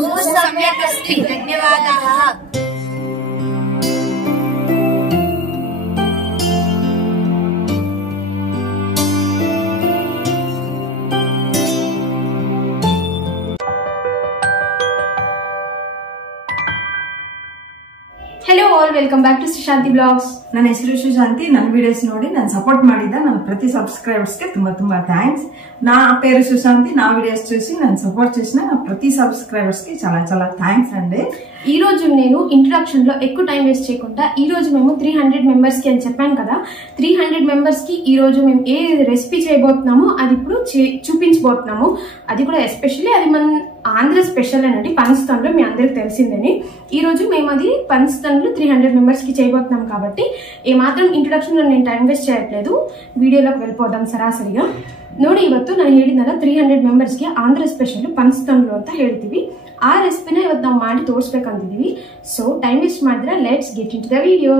बहु सम्यक् अस्ति, धन्यवादाः। Hello all, welcome back to Sushanti Vlogs. ನನ್ನ ಹೆಸರು ಸುಶಾಂತಿ. ನನ್ನ ವಿಡಿಯೋಸ್ ನೋಡಿ ನಾನು ಸಪೋರ್ಟ್ ಮಾಡಿದ ನನ್ನ ಪ್ರತಿ ಸಬ್ಸ್ಕ್ರೈಬರ್ಸ್ಗೆ ತುಂಬಾ ತುಂಬಾ థ్యాంక్స్. నా పేరు సుశాంతి. నా వీడియోస్ చూసి నన్ను సపోర్ట్ చేసిన నా ప్రతి సబ్స్క్రైబర్స్కి చాలా చాలా థ్యాంక్స్ అండి. ఈ రోజు నేను ఇంట్రడక్షన్ లో ఎక్కువ టైం వేస్ట్ చేయకుండా ఈ రోజు మేము 300 మెంబర్స్ కి అని చెప్పాను కదా, 300 మెంబర్స్ కి ఈ రోజు మేము ఏ రెసిపీ చేయబోతున్నామో అది ఇప్పుడు చూపించబోతున్నాము. అది కూడా ఎస్పెషల్లీ అది మన ఆంధ్ర స్పెషల్ అనండి, పనస్తన్లో మీ అందరికి తెలిసిందని. ఈ రోజు మేము అది పనస్తన్లో 300 మెంబర్స్ కి చేయబోతున్నాం కాబట్టి ఏమాత్రం ఇంట్రడక్షన్ లో నేను టైం వేస్ట్ చేయట్లేదు, వీడియోలోకి వెళ్ళిపోదాం సరాసరిగా. ನೋಡಿ ಇವತ್ತು ನಾನು ಹೇಳಿದ್ನಲ್ಲ 300 ಮೆಂಬರ್ಸ್ಗೆ ಆಂಧ್ರ ಸ್ಪೆಷಲ್ ಪನಸ್ತಂಡ್ಲು ಅಂತ ಹೇಳ್ತೀವಿ. ಆ ರೆಸಿಪಿನ ಇವತ್ತು ನಾವು ಮಾಡಿ ತೋರಿಸ್ಬೇಕಂತಿದೀವಿ. ಸೊ ಟೈಮ್ ವೇಸ್ಟ್ ಮಾಡಿದ್ರೆ let's get into the video.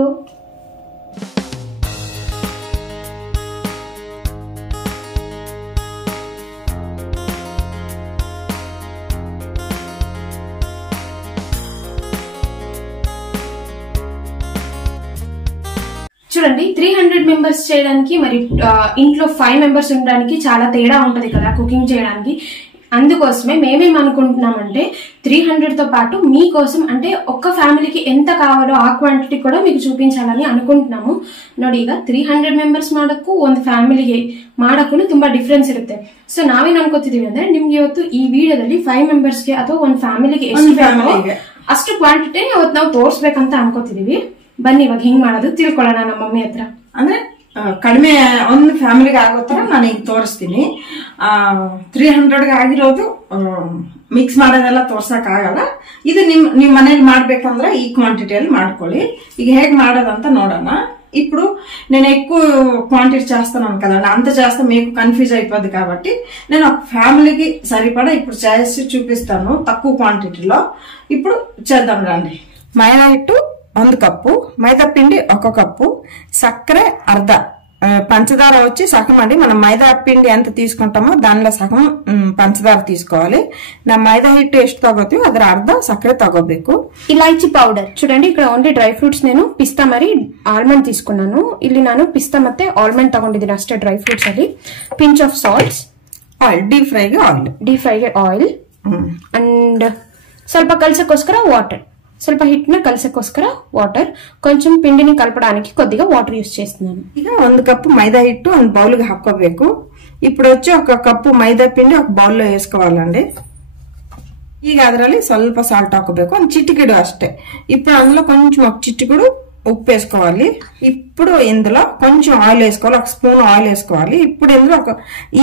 చూడండి, 300 మెంబర్స్ చేయడానికి మరి ఇంట్లో 5 మెంబర్స్ ఉండడానికి చాలా తేడా ఉంటది కదా కుకింగ్ చేయడానికి. అందుకోసమే మేమేం అనుకుంటున్నామంటే 300 తో పాటు మీకోసం అంటే ఒక్క ఫ్యామిలీకి ఎంత కావాలో ఆ ಕ್ವಾಂಟಿಟಿ కూడా మీకు చూపించాలని ಅನ್ಕೊಂటున్నాము. ನೋಡಿ, ಈಗ 300 ಮೆಂಬರ್ಸ್ ಮಾಡಕ್ಕೂ ಒಂದು ಫ್ಯಾಮಿಲಿಗೆ ಮಾಡಕ್ಕೂ ತುಂಬಾ ಡಿಫರೆನ್ಸ್ ಇರುತ್ತೆ. ಸೊ ನಾವೇನ್ ಅನ್ಕೋತಿದೀವಿ ಅಂದ್ರೆ ನಿಮ್ಗೆ ಇವತ್ತು ಈ ವಿಡಿಯೋದಲ್ಲಿ 5 ಮೆಂಬರ್ಸ್ಗೆ ಅಥವಾ ಒಂದು ಫ್ಯಾಮಿಲಿಗೆ ಎಷ್ಟು ಬೇಕೋ ಅಷ್ಟು ಕ್ವಾಂಟಿಟಿ ಇವತ್ತು ನಾವು ತೋರಿಸ್ಬೇಕಂತ ಅನ್ಕೋತಿದೀವಿ. ಬನ್ನಿ ಇವಾಗ ಹೆಂಗ್ ಮಾಡೋದು ತಿಳ್ಕೊಳ್ಳೋಣ ನಮ್ಮ ಮಮ್ಮಿ ಹತ್ರ. ಅಂದ್ರೆ ಕಡಿಮೆ ಒಂದು ಫ್ಯಾಮಿಲಿಗೆ ಆಗೋ ತರ ನಾನು ಈಗ ತೋರಿಸ್ತೀನಿ. 300ಗೆ ಆಗಿರೋದು ಮಿಕ್ಸ್ ಮಾಡೋದೆಲ್ಲ ತೋರ್ಸಕ್ ಆಗಲ್ಲ. ಇದು ನಿಮ್ ಮನೇಲಿ ಮಾಡ್ಬೇಕಂದ್ರೆ ఈ క్వాంటిటీಯಲ್ಲಿ ಮಾಡ್ಕೊಳ್ಳಿ. ಈಗ ಹೇಗ್ ಮಾಡೋದಂತ ನೋಡೋಣ. ఇప్పుడు నేను ఎక్కువ క్వాంటిటీ చేస్తున్నాను కదా, అంత చేస్తే మీకు కన్ఫ్యూజ్ అయిపోద్ది కాబట్టి నేను ఒక ఫ్యామిలీకి సరిపడా ఇప్పుడు చేసి చూపిస్తాను తక్కువ క్వాంటిటీలో. ఇప్పుడు చేద్దాం రండి. మైదా హిట్టు 1 కప్పు, మైదా పిండి 1 కప్పు, సక్కరే అర్ధ, పంచదార వచ్చి సగం అండి. మనం మైదా పిండి ఎంత తీసుకుంటామో దానిలో సగం పంచదార తీసుకోవాలి. నా మైదా ಹಿಟ್ಟು ಎಷ್ಟು ತಗೋತೀವಿ ಅದರ ಅರ್ಧ ಸಕ್ಕರೆ ತಗೋಬೇಕು. ఇలాచి పౌడర్ చూడండి, ఇక్కడ ఓన్లీ డ్రై ఫ్రూట్స్ నేను ಪಿಸ್ತಾ మరి ಆಲ್ಮಂಡ್ తీసుకున్నాను. ಇಲ್ಲಿ ನಾನು ಪಿಸ್ತಾ ಮತ್ತೆ ಆಲ್ಮಂಡ್ ತಗೊಂಡಿದ್ದೀನಿ ಅಷ್ಟೇ ಡ್ರೈ ಫ್ರೂಟ್ಸ್ ಅಲ್ಲಿ. Pinch of salts, oil, deep ಫ್ರೈಗೆ ಆಯಿಲ್ ಅಂಡ್ ಸ್ವಲ್ಪ ಕಲಸಕ್ಕೋಸ್ಕರ ವಾಟರ್, ಸ್ವಲ್ಪ ಹಿಟ್ಟನ್ನ ಕಲಸಕ್ಕೋಸ್ಕರ ವಾಟರ್, కొంచెం పిండిని కలపడానికి కొద్దిగా వాటర్ యూస్ చేస్తున్నాను. ಈಗ 1 కప్పు మైదా ಹಿಟ್ಟು ಒಂದು బౌల్ಗೆ ಹಾಕೋಬೇಕು. ఇప్పుడు వచ్చి 1 కప్పు మైదా పిండి ఒక బౌల్లో వేసుకోవాలండి. ಈಗ ಅದರಲ್ಲಿ ಸ್ವಲ್ಪ ಸಾಲ್ಟ್ ಹಾಕೋಬೇಕು, ಒಂದು చిటికెడు అಷ್ಟೇ. ఇప్పుడు అందులో కొంచెం ఒక చిటికెడు ఉప్పు వేసుకోవాలి. ఇప్పుడు ఇందులో కొంచెం ఆయిల్ వేసుకోవాలి, 1 స్పూన్ ఆయిల్ వేసుకోవాలి. ఇప్పుడు ఇందులో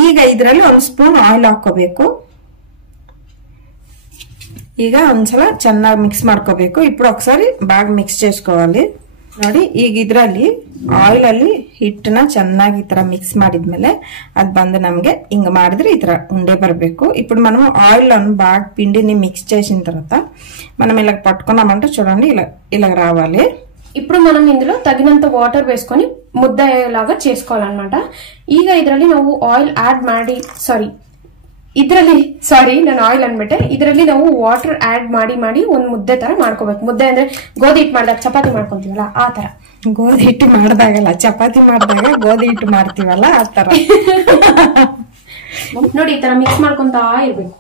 ಈಗ ಇದರಲ್ಲಿ 1 ಸ್ಪೂನ್ ಆಯಿಲ್ ಹಾಕೋಬೇಕು. ಈಗ ಒಂದ್ಸಲ ಚೆನ್ನಾಗಿ ಮಿಕ್ಸ್ ಮಾಡ್ಕೋಬೇಕು. ఇప్పుడు ఒకసారి బాగా ಮಿಕ್ಸ್ చేసుకోవాలి. ನೋಡಿ, ಈಗ ಇದರಲ್ಲಿ ಆಯಿಲ್ ಅಲ್ಲಿ ಹಿಟ್ಟನ್ನ ಚೆನ್ನಾಗಿ ಈ ತರ ಮಿಕ್ಸ್ ಮಾಡಿದ್ಮೇಲೆ ಅದು ಬಂದು ನಮ್ಗೆ ಹಿಂಗ ಮಾಡಿದ್ರೆ ಈ ತರ ఉండే బరಬೇಕು. ఇప్పుడు మనం ఆయిల్ అను బాగా పిండిని మిక్స్ చేసిన తర్వాత మనం ఇలా పట్టుకున్నామంటే చూడండి ఇలా రావాలి. ఇప్పుడు మనం ఇందులో తగినంత వాటర్ వేసుకొని ముద్దలాగా చేసుకోవాలన్నమాట. ಈಗ ಇದರಲ್ಲಿ ನಾವು ಆಯಿಲ್ ಆಡ್ ಮಾಡಿ ನಾನು ಆಯಿಲ್ ಅನ್ಬಿಟ್ಟೆ. ಇದರಲ್ಲಿ ನಾವು ವಾಟರ್ ಆಡ್ ಮಾಡಿ ಒಂದು ಮುದ್ದೆ ತರ ಮಾಡ್ಕೋಬೇಕು. ಮುದ್ದೆ ಅಂದ್ರೆ ಗೋಧಿ ಹಿಟ್ಟು ಮಾಡಿದಾಗ ಚಪಾತಿ ಮಾಡ್ಕೊಂತೀವಲ್ಲ ಆ ತರ. ಗೋಧಿ ಹಿಟ್ಟು ಮಾಡಿದಾಗಲ್ಲ, ಚಪಾತಿ ಮಾಡಿದಾಗ ಗೋಧಿ ಹಿಟ್ಟು ಮಾಡ್ತೀವಲ್ಲ ಆ ತರ. ನೋಡಿ, ಈ ತರ ಮಿಕ್ಸ್ ಮಾಡ್ಕೊಂತಾ ಇರ್ಬೇಕು.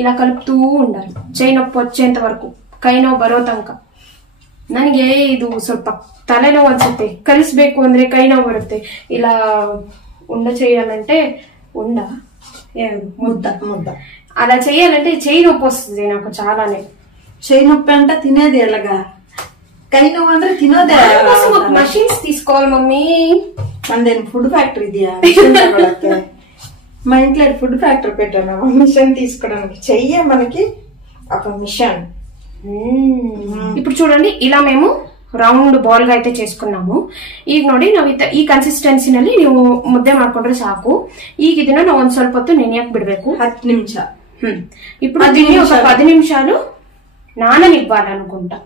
ఇలా కలుపుతూ ఉండాలి చేయి నొప్పి వచ్చేంత వరకు, కై ನೋವು ಬರೋ ತನಕ. ನನಗೆ ಇದು ಸ್ವಲ್ಪ ತಲೆನೋವು ಅನ್ಸುತ್ತೆ, ಕಲಿಸ್ಬೇಕು ಅಂದ್ರೆ ಕೈ ನೋವು ಬರುತ್ತೆ. ఇలా ఉండ చేయాలంటే ముద్ద అలా చేయాలంటే చేయి నొప్పి వస్తుంది నాకు చాలానే. చేయి నొప్పి అంటే తినేది ఎలాగా, కై నొప్పి అంటే తినోదే. మషిన్స్ తీసుకోవాలి మమ్మీ. మనదేని ఫుడ్ ఫ్యాక్టరీ ఇదియా? మా ఇంట్లో ఫుడ్ ఫ్యాక్టరీ పెట్టాను, మిషన్ తీసుకోవడానికి. చెయ్యే మనకి ఒక మిషన్. ఇప్పుడు చూడండి, ఇలా మేము ರೌಂಡ್ ಬಾಲ್ గా అయితే చేసుకున్నాము. ಈಗ ನೋಡಿ, ನಾವು ಈ ಕನ್ಸಿಸ್ಟೆನ್ಸಿನಲ್ಲಿ ನೀವು ಮುದ್ದೆ ಮಾಡ್ಕೊಂಡ್ರೆ ಸಾಕು. ಈಗ ಇದನ್ನ ನಾವು ಒಂದ್ ಸ್ವಲ್ಪ ಹೊತ್ತು ನೆನೆಯಕ್ ಬಿಡ್ಬೇಕು, 10 ನಿಮಿಷ. ఇప్పుడు దీన్ని ఒక 10 నిమిషాలు ನಾನನಿవ్వాలనుకుంటా.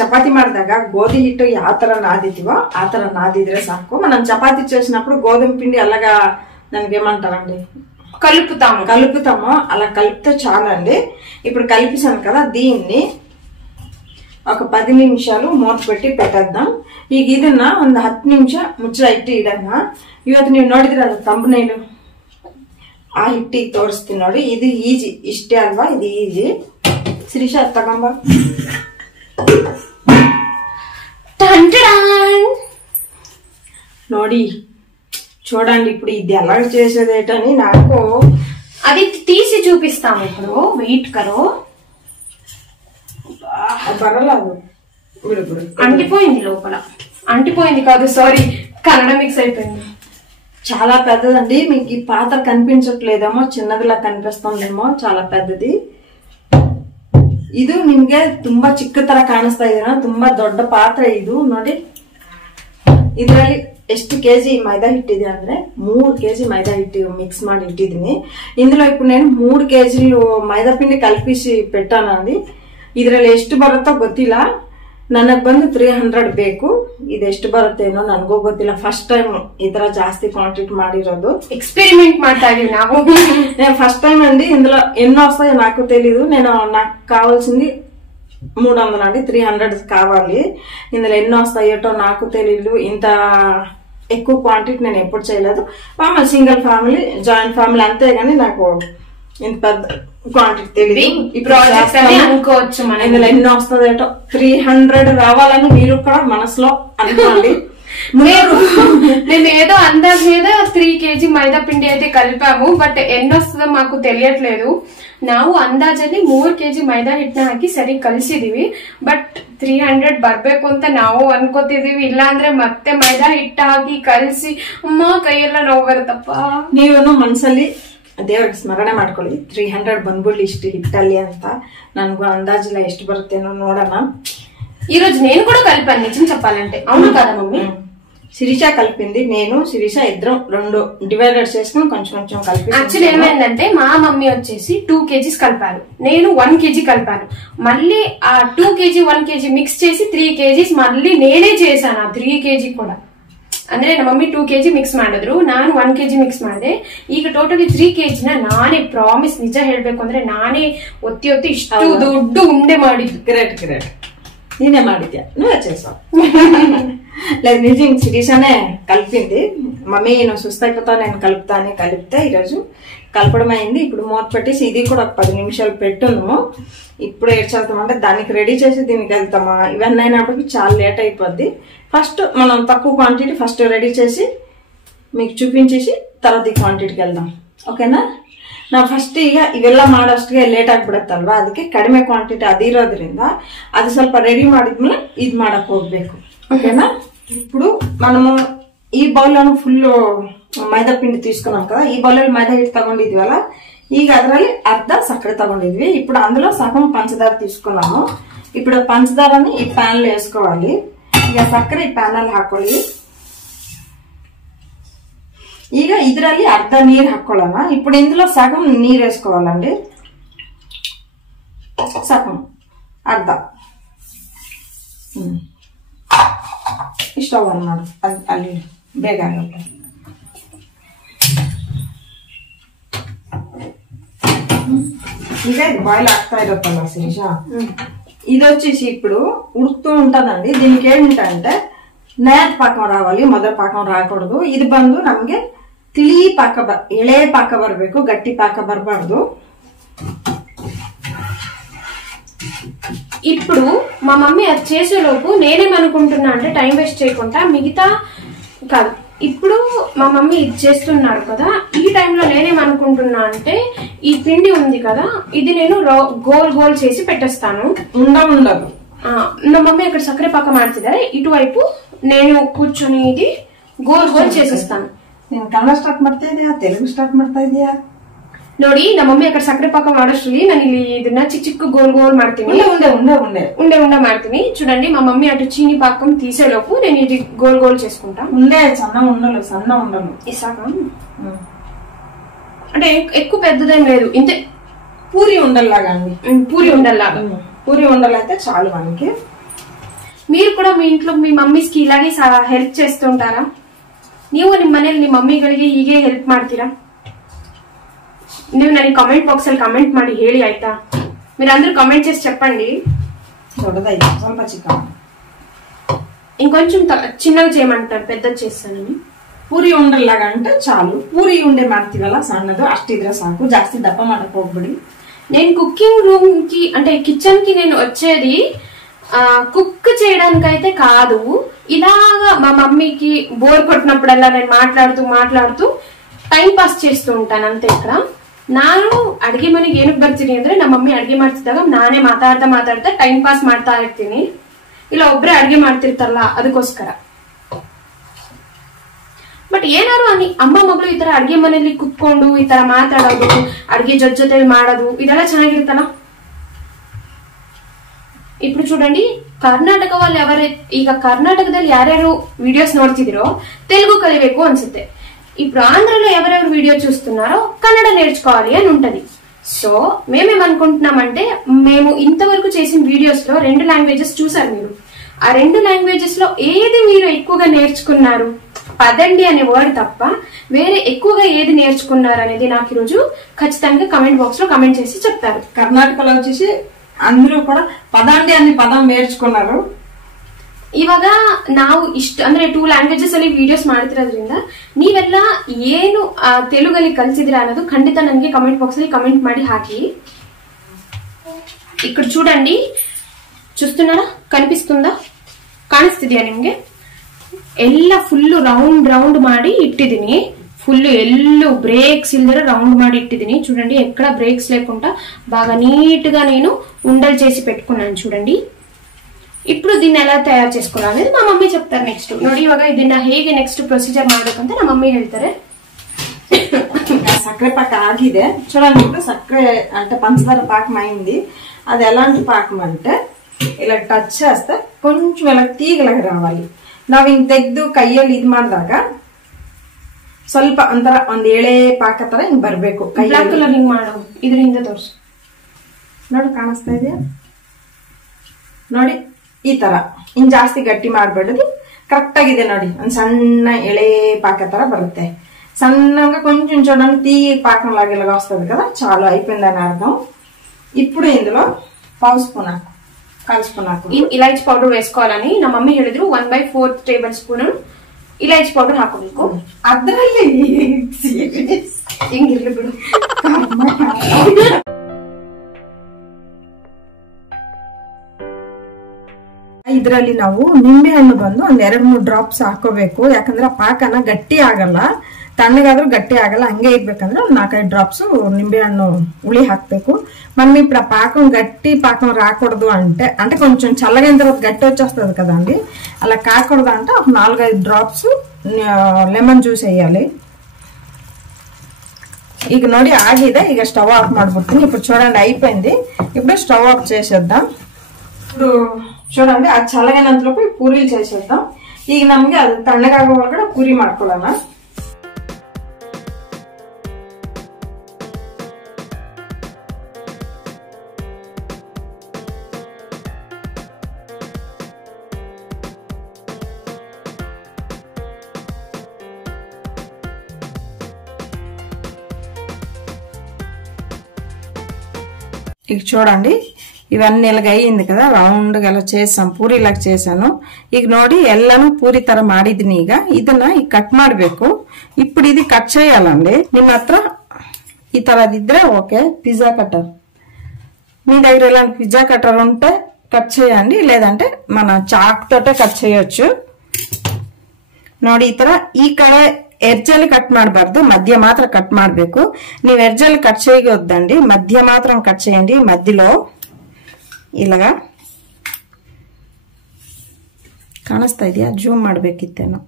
చపాతీ ಮಾಡಿದಾಗ ಗೋಧಿ ಹಿಟ್ಟು ಯಾವ ತರ నాదితివో ఆ ತರ నాదిದ್ರೆ ಸಾಕು. మనం చపాతీ చేసినప్పుడు గోధుమ పిండి అలాగా దానికి ఏమంటారండి, కలుపుతామో అలా కలిపితే చాలండి. ఇప్పుడు కలిపిసాను కదా, దీన్ని ఒక 10 ನಿಮಿಷಗಳು ಮೂತ್ ಬಿಟ್ಟು పెట్టేద్దాం. ಈಗ ಇದನ್ನ ಒಂದು 10 ನಿಮಿಷ ಮುಚ್ಚಳ ಇಟ್ಟು ಇಡೋಣ. ಇವತ್ತು ನೀವು ನೋಡಿದ್ರಲ್ಲ ತಂಬ್ನೈಲು, ಆ ಹಿಟ್ಟಿಗೆ ತೋರಿಸ್ತೀನಿ ನೋಡಿ. ಇದು ಈಜಿ, ಇಷ್ಟೇ ಅಲ್ವಾ, ಇದು ಈಜಿ. ಶ್ರೀಶಾ ತಗೊಂಬ. ನೋಡಿ చూడండి, ఇప్పుడు ఇది ఎలా చేసేదేటని నాకు అది తీసి చూపిస్తాము. ఇప్పుడు వెయిట్ కరో. బరలాదు, అంటిపోయింది లోపల. అంటిపోయింది కాదు, సారీ, కన్నడ మిక్స్ అయిపోయింది. చాలా పెద్దదండి. మీకు ఈ పాత్ర కనిపించట్లేదేమో, చిన్నదిలా కనిపిస్తుందేమో, చాలా పెద్దది. ಇದು ನಿಮ್ಗೆ ತುಂಬಾ ಚಿಕ್ಕ ತರ ಕಾಣಿಸ್ತಾ ಇದೆನಾ, ತುಂಬಾ ದೊಡ್ಡ ಪಾತ್ರೆ ಇದು. ನೋಡಿ ಇದರಲ್ಲಿ ಎಷ್ಟು ಕೆಜಿ ಮೈದಾ ಹಿಟ್ಟಿದೆ ಅಂದ್ರೆ 3 ಕೆಜಿ ಮೈದಾ ಹಿಟ್ಟು మిక్స్ ಮಾಡಿ ఇట్టిదిని. ఇందులో ఇప్పుడు నేను 3 కేజీలు మైదా పిండి కలిపిసి పెట్టానండి. ಇದರಲ್ಲಿ ಎಷ್ಟು ಬರುತ್ತೋ ಗೊತ್ತಿಲ್ಲ. ನನಗ್ ಬಂದು 300 ಬೇಕು. ಇದು ಎಷ್ಟು ಬರುತ್ತೇನೋ ನನಗೂ ಗೊತ್ತಿಲ್ಲ. ಫಸ್ಟ್ ಟೈಮ್ ಈ ತರ ಜಾಸ್ತಿ క్వాంటిటీ ಮಾಡಿರೋದು. ఎక్స్పెరిమెంట్ ಮಾಡ್ತಾ ಇದೀವಿ ನಾವು. నేను ఫస్ట్ టైం అండి. ఇందులో ఎన్నో వస్తాయో నాకు తెలీదు. నాకు కావాల్సింది 300 అండి, 300 కావాలి. ఇందులో ఎన్నో వస్తాయేటో నాకు తెలీదు. ఇంత ఎక్కువ క్వాంటిటీ నేను ఎప్పుడు చేయలేదు. మామూలు సింగిల్ ఫ్యామిలీ, జాయింట్ ఫ్యామిలీ అంతే గానీ నాకు ఇంత పెద్ద క్వాంటిటీ తెలియదు. అనుకోవచ్చు మనం. ఇందులో ఎన్నో వస్తుందేటో. 300 రావాలని మీరు కూడా మనసులో అనుకోండి. నేను ఏదో అందాజ మీద 3 kg మైదా పిండి అయితే కలిపాము. బట్ ఎన్నొస్తుందో మాకు తెలియట్లేదు. ನಾವು ಅಂದಾಜಲ್ಲಿ 3 kg ಮೈದಾ ಹಿಟ್ಟನ್ನ ಹಾಕಿ ಸರಿ ಕಲಿಸಿದೀವಿ. ಬಟ್ 300 ಬರ್ಬೇಕು ಅಂತ ನಾವು ಅನ್ಕೋತಿದೀವಿ. ಇಲ್ಲ ಅಂದ್ರೆ ಮತ್ತೆ ಮೈದಾ ಹಿಟ್ಟು ಹಾಕಿ ಕಲಿಸಿ ಅಮ್ಮ ಕೈಯೆಲ್ಲ ನೋವು ಬರುತ್ತಪ್ಪ. ನೀವೇನು ಮನ್ಸಲ್ಲಿ ದೇವ್ರಿಗೆ ಸ್ಮರಣೆ ಮಾಡ್ಕೊಳ್ಳಿ, 300 ಬಂದ್ಬಿಡ್ಲಿ ಇಷ್ಟು ಹಿಟ್ಟಲ್ಲಿ ಅಂತ. ನನ್ಗೂ ಅಂದಾಜಿಲ್ಲ ಎಷ್ಟು ಬರುತ್ತೇನೋ, ನೋಡೋಣ. ఈ రోజు నేను కూడా కలిపాను, నిజం చెప్పాలంటే. అవును కదా మమ్మీ? శిరీష కలిపింది, నేను శిరీష ఇద్దరం 2 డివైడెడ్ చేసుకుని కొంచెం కొంచెం కలిపి. యాక్చువల్లీ ఏమైందంటే మా మమ్మీ వచ్చేసి 2 kgs కలిపారు, నేను 1 kg కలిపాను. మళ్ళీ ఆ 2 kg 1 kg మిక్స్ చేసి 3 kgs మళ్ళీ నేనే చేశాను. ఆ 3 kg కూడా ಅಂದ್ರೆ ನಮ್ಮ ಮಮ್ಮಿ 2 kg ಮಿಕ್ಸ್ ಮಾಡಿದ್ರು, ನಾನು 1 kg ಮಿಕ್ಸ್ ಮಾಡಿದೆ. ಈಗ ಟೋಟಲಿ 3 kg ನಾನೇ, ಪ್ರಾಮಿಸ್ ನಿಜ ಹೇಳ್ಬೇಕು ಅಂದ್ರೆ ನಾನೇ ಒತ್ತಿ ಒತ್ತಿ ಇಷ್ಟು ದೊಡ್ಡ ಉಂಡೆ ಮಾಡಿದ್ದು. Great great. నేనే ಮಾಡಿದ್ಯಾ, నువ్వే చేసావు. లేదు నిజం, శిరీషనే కలిపింది. మమ్మీ నువ్వు సుస్తైపోతా, నేను కలుపుతా అని కలిపితే ఈరోజు కలపడం అయింది. ఇప్పుడు మూత పెట్టేసి ఇది కూడా 10 నిమిషాలు పెట్టును. ఇప్పుడు ఏడ్ చేద్దామంటే దానికి రెడీ చేసి దీనికి వెళ్తామా, ఇవన్నీ అయినప్పటికీ చాలా లేట్ అయిపోద్ది. ఫస్ట్ మనం తక్కువ క్వాంటిటీ ఫస్ట్ రెడీ చేసి మీకు చూపించేసి తర్వాత ಈ ಕ್ವಾಂಟಿಟಿಗೆ వెళ్దాం, ಓಕೆನಾ? ನಾವು ಫಸ್ಟ್ ಈಗ ಇವೆಲ್ಲ ಮಾಡೋಷ್ಟಿಗೆ ಲೇಟ್ ಆಗ್ಬಿಡತ್ತಲ್ವಾ, ಅದಕ್ಕೆ ಕಡಿಮೆ ಕ್ವಾಂಟಿಟಿ ಅದಿರೋದ್ರಿಂದ ಅದು ಸ್ವಲ್ಪ ರೆಡಿ ಮಾಡಿದ್ಮೇಲೆ ಇದ್ ಮಾಡಕ್ ಹೋಗ್ಬೇಕು, ఓకేనా? ఇప్పుడు మనము ఈ బౌల్లోను ఫుల్ మైదా పిండి తీసుకున్నాం కదా. ఈ బౌల్లో మైదా ಹಿಟ್ಟು ತಗೊಂಡಿದ್ವಲ್ಲ, ಈಗ ಅದರಲ್ಲಿ ಅರ್ಧ ಸಕ್ಕರೆ ತಗೊಂಡಿದ್ವಿ. ఇప్పుడు అందులో సగం పంచదార తీసుకున్నాము. ఇప్పుడు పంచదారని ఈ ప్యాన్ లో వేసుకోవాలి. ಈಗ ಸಕ್ಕರೆ ಈ ಪ್ಯಾನ್ ಅಲ್ಲಿ ಹಾಕೊಳ್ಳಿ. ಈಗ ಇದರಲ್ಲಿ ಅರ್ಧ ನೀರು ಹಾಕೊಳ್ಳೋಣ. ఇప్పుడు ఇందులో సగం నీరు వేసుకోవాలండి. సగం, అర్ధ ಇಷ್ಟ ಮಾಡು, ಅಲ್ಲಿ ಬೇಗ ಆಗುತ್ತೆ. ಈಗ ఇది బాయిల్ ಆಗ್ತಾ ఇరుತ್ತಲ್ಲ శిరీష, ఇది వచ్చేసి ఇప్పుడు ఉడుకుతూ ఉంటదండి. దీనికి ఏంటంటే నేత పాకం రావాలి, ಮೊದಲ ಪಾಕం రాకూడదు. ఇది ಬಂದು ನಮ್ಗೆ ತಿಳಿ ಪಾಕ, ಎಳೆ ಪಾಕ ಬರಬೇಕು, ಗಟ್ಟಿ ಪಾಕ ಬರಬಾರ್ದು. ఇప్పుడు మా మమ్మీ అది చేసేలోపు నేనేమనుకుంటున్నా అంటే టైం వేస్ట్ చేయకుండా మిగతా కాదు, ఇప్పుడు మా మమ్మీ ఇది చేస్తున్నారు కదా, ఈ టైంలో నేనేమనుకుంటున్నా అంటే ఈ పిండి ఉంది కదా, ఇది నేను ಗೋಲ್ ಗೋಲ್ చేసి పెట్టేస్తాను. ఉండదు. మా మమ్మీ ఇక్కడ సಕ್ಕರೆ ಪಾಕ ಮಾಡ್ತಿದ್ದಾರೆ, ಇಟುವೈಪು నేను కూర్చొని ఇది ಗೋಲ್ ಗೋಲ್ చేసేస్తాను. ನೀನ್ ಕನ್ನಡ ಸ್ಟಾರ್ಟ್ ಮಾಡ್ತಾ ಇದೀಯಾ, ತೆಲುಗು ಸ್ಟಾರ್ಟ್ ಮಾಡ್ತಾ ಇದೀಯಾ? ನೋಡಿ, ನಮ್ಮ ಮಮ್ಮಿ ಅక్కడ ಸಕ್ಕರೆ ಪಾಕ ಮಾಡೋಷ್ಟ್ರಲ್ಲಿ ನಾನು ಇಲ್ಲಿ ಇದನ್ನ ಚಿಕ್ಕ ಚಿಕ್ಕ ಗೋಲ್ ಗೋಲ್ ಮಾಡ್ತೀನಿ, ఉండే ಮಾಡ್ತೀನಿ. చూడండి, మా మమ్మీ అటు చీని పాకం తీసేలోపు నేను ఇది గోల్ గోల్ చేసుకుంటా. సన్న ఉండలు ఇసాక అంటే ఎక్కువ పెద్దదేం లేదు, ఇంతే పూరి ఉండల్లాగా అండి. పూరి ఉండల్లాగా, పూరి ఉండలైతే చాలు మనకి. మీరు ಕೂಡ మీ ఇంట్లో మీ మమ్మీస్ కి ఇలాగే ಹೆಲ್ಪ್ చేస్తుంటారా? ನೀವು ನಿಮ್ಮ ಮನೇಲಿ ನಿಮ್ಮ ಮಮ್ಮಿಗಳಿಗೆ ಹೀಗೆ ಹೆಲ್ಪ್ ಮಾಡ್ತೀರಾ? ನೀವು ನನಗೆ ಕಾಮೆಂಟ್ ಬಾಕ್ಸ್ ಅಲ್ಲಿ ಕಮೆಂಟ್ ಮಾಡಿ ಹೇಳಿ ಆಯ್ತಾ. మీరందరూ కామెంట్ చేసి చెప్పండి. దొడ్డదైతే ಸ್ವಲ್ಪ చికెన్ ఇంకొంచెం చిన్నగా చేయమంటారు, పెద్దది చేస్తానని. ಪೂರಿ ಉಂಡಲ್ಲಾಗ అంటే చాలు. పూరి ఉండే ಮಾಡ್ತೀವಲ್ಲ ಸಣ್ಣದು ಅಷ್ಟಿದ್ರೆ ಸಾಕು, ಜಾಸ್ತಿ ದಪ್ಪ ಮಾಡಕ್ ಹೋಗ್ಬಿಡಿ. నేను కుకింగ్ రూమ్ కి అంటే కిచెన్ కి నేను వచ్చేది కుక్ చేయడానికైతే కాదు. ఇలాగా మా మమ్మీకి బోర్ కొట్టినప్పుడల్లా నేను మాట్లాడుతూ ಟೈಮ್ ಪಾಸ್ చేస్తూ ఉంటాను ಅಂತೆ. ఇక్కడ ನಾನು ಅಡಿಗೆ ಮನೆಗೆ ಏನಕ್ಕೆ ಬರ್ತೀನಿ ಅಂದ್ರೆ ನಮ್ಮ ಮಮ್ಮಿ ಅಡಿಗೆ ಮಾಡ್ತಿದ್ದಾಗ ನಾನೇ ಮಾತಾಡ್ತಾ ಟೈಮ್ ಪಾಸ್ ಮಾಡ್ತಾ ಇರ್ತೀನಿ. ಇಲ್ಲ ಒಬ್ರೆ ಅಡಿಗೆ ಮಾಡ್ತಿರ್ತಾರಲ್ಲ ಅದಕ್ಕೋಸ್ಕರ. ಬಟ್ ಏನಾದ್ರು ಅಮ್ಮ ಮಗಳು ಈ ತರ ಅಡಿಗೆ ಮನೆಯಲ್ಲಿ ಕುತ್ಕೊಂಡು ಈ ತರ ಮಾತಾಡೋದು, ಅಡಿಗೆ ಜೊತೆ ಮಾಡೋದು ಇದೆಲ್ಲ ಚೆನ್ನಾಗಿರ್ತಲ್ಲ. ఇప్పుడు చూడండి, ಕರ್ನಾಟಕ వాళ్ళు ಈಗ ಕರ್ನಾಟಕದಲ್ಲಿ ಯಾರ್ಯಾರು ವಿಡಿಯೋಸ್ ನೋಡ್ತಿದಿರೋ తెలుగు కలివేకు అనిಸುತ್ತೆ. ఇప్పుడు ఆంధ్రలో ఎవరెవరు వీడియో చూస్తున్నారో కన్నడ నేర్చుకోవాలి అని ఉంటది. సో మేమేమనుకుంటున్నామంటే, మేము ఇంతవరకు చేసిన వీడియోస్ లో 2 లాంగ్వేజెస్ చూసారు మీరు. ఆ 2 లాంగ్వేజెస్ లో ఏది మీరు ఎక్కువగా నేర్చుకున్నారు, పదండి అనే వర్డ్ తప్ప వేరే ఎక్కువగా ఏది నేర్చుకున్నారు అనేది నాకు ఈరోజు ఖచ్చితంగా కమెంట్ బాక్స్ లో కమెంట్ చేసి చెప్తారు. ಕರ್ನಾಟಕలో వచ్చేసి అందరూ కూడా ಪದಂಡಿ అనే పదం నేర్చుకున్నారు. ಇವಾಗ ನಾವು ಅಂದ್ರೆ 2 ಲ್ಯಾಂಗ್ವೇಜಸ್ ಅಲ್ಲಿ ವಿಡಿಯೋಸ್ ಮಾಡ್ತಿರೋದ್ರಿಂದ ನೀವೆಲ್ಲ ಏನು ತೆಲುಗಲ್ಲಿ ಕಲ್ಸಿದಿರಾ ಅನ್ನೋದು ಖಂಡಿತ ನನಗೆ ಕಮೆಂಟ್ ಬಾಕ್ಸ್ ಅಲ್ಲಿ ಕಮೆಂಟ್ ಮಾಡಿ ಹಾಕಿ. ఇక్కడ చూడండి, చూస్తున్నారా, కనిపిస్తుందా, ಕಾಣಿಸ್ತಿದ್ಯಾ ನಿಮ್ಗೆ? ಎಲ್ಲ ಫುಲ್ ರೌಂಡ್ ಮಾಡಿ ಇಟ್ಟಿದ್ದೀನಿ. ఫుల్ ఎల్లు బ్రేక్స్ ఇల్దర రౌండ్ ಮಾಡಿ ఇట్టిదిని. చూడండి, ఎక్కడ బ్రేక్స్ లేకుండా బాగా నీట్ గా నేను ఉండలు చేసి పెట్టుకున్నాను. చూడండి, ఇప్పుడు దీన్ని ఎలా ತಯಾರು చేసుకోవాలి అనేది మా ಮಮ್ಮಿ చెప్తారు నెక్స్ట్. ನೋಡಿ, ಇವಾಗ ಇದನ್ನ ಹೇಗೆ ನೆಕ್ಸ್ಟ್ ಪ್ರೊಸೀಜರ್ ಮಾಡಬೇಕಂತ ನಮ್ಮ ಮಮ್ಮಿ ಹೇಳ್ತಾರೆ. సక్కರೆ పాక ఆಗಿದೆ. చూడండి, ఇప్పుడు సక్కరే అంటే పంచదార పాకం అయింది. అది ఎలాంటి పాకం అంటే ఇలా టచ్ చేస్తే కొంచెం ఇలా తీగలాగా రావాలి. ನಾವು ಹಿಂಗ್ ತೆಗೆದು ಕೈಯಲ್ಲಿ ಇದು ಮಾಡಿದಾಗ ಸ್ವಲ್ಪ ಒಂಥರ ಒಂದ್ ಎಳೆ ಪಾಕ ತರ ಹಿಂಗ್ ಬರ್ಬೇಕು. ಬ್ಲಾಕ್ ಕಲರ್ ಹಿಂಗ್ ಮಾಡು, ಇದರಿಂದ ತೋರ್ಸು. ನೋಡಿ, ಕಾಣಿಸ್ತಾ ಇದೆಯಾ? ನೋಡಿ, ಈ ತರ ಇನ್ ಜಾಸ್ತಿ ಗಟ್ಟಿ ಮಾಡ್ಬೇಡದು. కరెక్ట్ ఆಗಿದೆ ನೋಡಿ. ಒಂದ್ సన్న ఎಳೆ పాక ತರ బರುತ್ತೆ. సన్నగా కొంచెం చూడండి, తీగి పాకం లాగా ఇలాగా వస్తుంది కదా. చాలా అయిపోయిందని అర్థం. ఇప్పుడు ఇందులో పావు స్పూన్ కలుసుకున్నాకు ఇలాచి పౌడర్ వేసుకోవాలని నా మమ్మీ ಹೇಳಿದ್ರು. 1/4 ಟೇಬಲ್ ಸ್ಪೂನ್ ಇಲಾಚಿ ಪೌಡರ್ ಹಾಕೋಬೇಕು. ಅದರಲ್ಲಿ ಹಿಂಗಿರ್ಲಿ ಬಿಡು. ಇದರಲ್ಲಿ ನಾವು ನಿಂಬೆ ಹಣ್ಣು ಬಂದು ಒಂದ್ 2-3 ಡ್ರಾಪ್ಸ್ ಹಾಕೋಬೇಕು. ಯಾಕಂದ್ರೆ ಆ ಪಾಕನ ಗಟ್ಟಿ ಆಗಲ್ಲ, తಣ್ಣగాದ್ರೂ గట్టి ಆಗಲ್ಲ. ಹಂಗೆ ಇರ್ಬೇಕಂದ್ರೆ 4-5 డ్రాప్స్ నింబే హಣ್ಣు ఉలి ಹಾಕ್ಬೇಕು. మనం ఇప్పుడు ఆ పాకం గట్టి పాకం రాకూడదు అంటే కొంచెం చల్లగైన తర్వాత గట్టి వచ్చేస్తుంది కదండి. అలా కాకూడదు అంటే ఒక 4-5 డ్రాప్స్ లెమన్ జ్యూస్ వేయాలి. ಈಗ ನೋಡಿ ಆಗಿದೆ. ಈಗ ಸ್ಟವ್ ಆಫ್ ಮಾಡ್ಬಿಡ್ತೀನಿ. ఇప్పుడు చూడండి, అయిపోయింది. ఇప్పుడు స్టవ్ ఆఫ్ చేసేద్దాం. ఇప్పుడు చూడండి, అది చల్లగైనంతలోపు పూరీలు చేసేద్దాం. ಈಗ ನಮ್ಗೆ ಅದು ತಣ್ಣಗಾಗೋ ಒಳಗಡೆ పూరి ಮಾಡ್ಕೊಳ್ಳೋಣ. ఇక చూడండి, ఇవన్నీ ఇలాగ అయ్యింది కదా. రౌండ్గా ఇలా చేసాను, పూರಿಲಾಗ చేశాను. ಈಗ ನೋಡಿ, ಎಲ್ಲಾನು పూರಿ ತರ ಮಾಡಿದೀನಿ. ಈಗ ಇದನ್ನ ಕಟ್ ಮಾಡಬೇಕು. ఇప్పుడు ఇది కట్ చేయాలండి. ನಿಮ್ಮ ಹತ್ರ ఈ తరదిద్రే ఓకే. పిజ్జా కట్టర్ మీ దగ్గర ఇలాంటి పిజ్జా కట్టర్ ఉంటే కట్ చేయండి, లేదంటే మన చాక్ తోటే కట్ చేయొచ్చు. ನೋಡಿ, ಈ ತರ ಈ ಕಡೆ ಎಡ್ಜಲ್ಲಿ ಕಟ್ ಮಾಡಬಾರ್ದು, ಮಧ್ಯ ಮಾತ್ರ ಕಟ್ ಮಾಡಬೇಕು. ನೀವು ಎಡ್ಜಲ್ಲಿ ಕಟ್ చేయొద్దండి, మధ్య మాత్రం కట్ చేయండి. మధ్యలో ఇలాగా ಕಾಣಿಸ್ತಾ ಇದೆಯಾ? ಜೂಮ್ ಮಾಡಬೇಕಿತ್ತೇನೋ.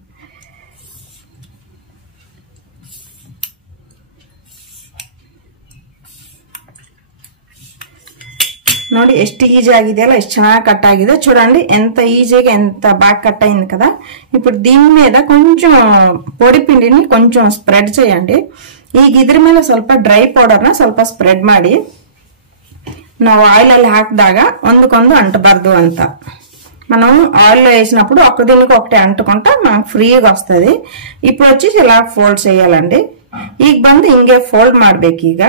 ನೋಡಿ, ಎಷ್ಟು ఈజీ ಆಗಿದೆಯಲ್ಲ, ಎಷ್ಟು ಚೆನ್ನಾಗಿ కట్ ఆಗಿದೆ. చూడండి, ఎంత ఈజీగా ఎంత బాగా కట్ అయింది కదా. ఇప్పుడు దీని మీద కొంచెం పొడి పిండిని కొంచెం స్ప్రెడ్ చేయండి. ಈಗ ಇದ್ರ ಮೇಲೆ ಸ್ವಲ್ಪ ಡ್ರೈ ಪೌಡರ್ನ ಸ್ವಲ್ಪ ಸ್ಪ್ರೆಡ್ ಮಾಡಿ. ನಾವು ఆయిల్ ಅಲ್ಲಿ ಹಾಕಿದಾಗ ಒಂದಕ್ಕೊಂದು అంటಬಾರದು ಅಂತ. మనం ఆయిల్ లో వేసినప్పుడు ఒక దీనికి ఒకటి అంటుకుంటా మనకు ఫ్రీగా వస్తుంది. ఇప్పుడు వచ్చేసి ఇలా ఫోల్డ్ చేయాలండి. ಈಗ ಬಂದು ಹಿಂಗೆ ಫೋಲ್ಡ್ ಮಾಡ್ಬೇಕೀಗ.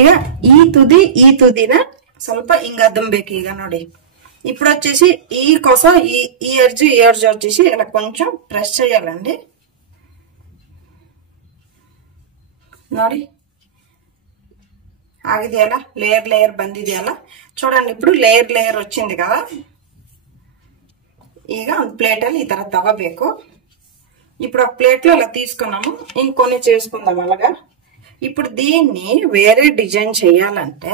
ಈಗ ఈ తుదిన ಸ್ವಲ್ಪ ಹಿಂಗ అద్దంಬೇಕು. ಈಗ ನೋಡಿ ఇప్పుడు వచ్చేసి ఈ కొస ఈ ఎడ్జ్ వచ్చేసి ఇలా కొంచెం ప్రెస్ చేయాలండి. ನೋಡಿ ಆಗಿದೆಯಲ್ಲ, లేయర్ ಬಂದಿದೆಯಲ್ಲ చూడండి. ఇప్పుడు లేయర్ వచ్చింది కదా. ಈಗ ಒಂದು ప్లేట్ ఈ ತರ తవ్వಬೇಕು. ఇప్పుడు ఒక ప్లేట్ లో ఇలా తీసుకున్నాము, ఇంకొన్ని చేసుకుందాం అలాగా. ఇప్పుడు దీన్ని వేరే డిజైన్ చేయాలంటే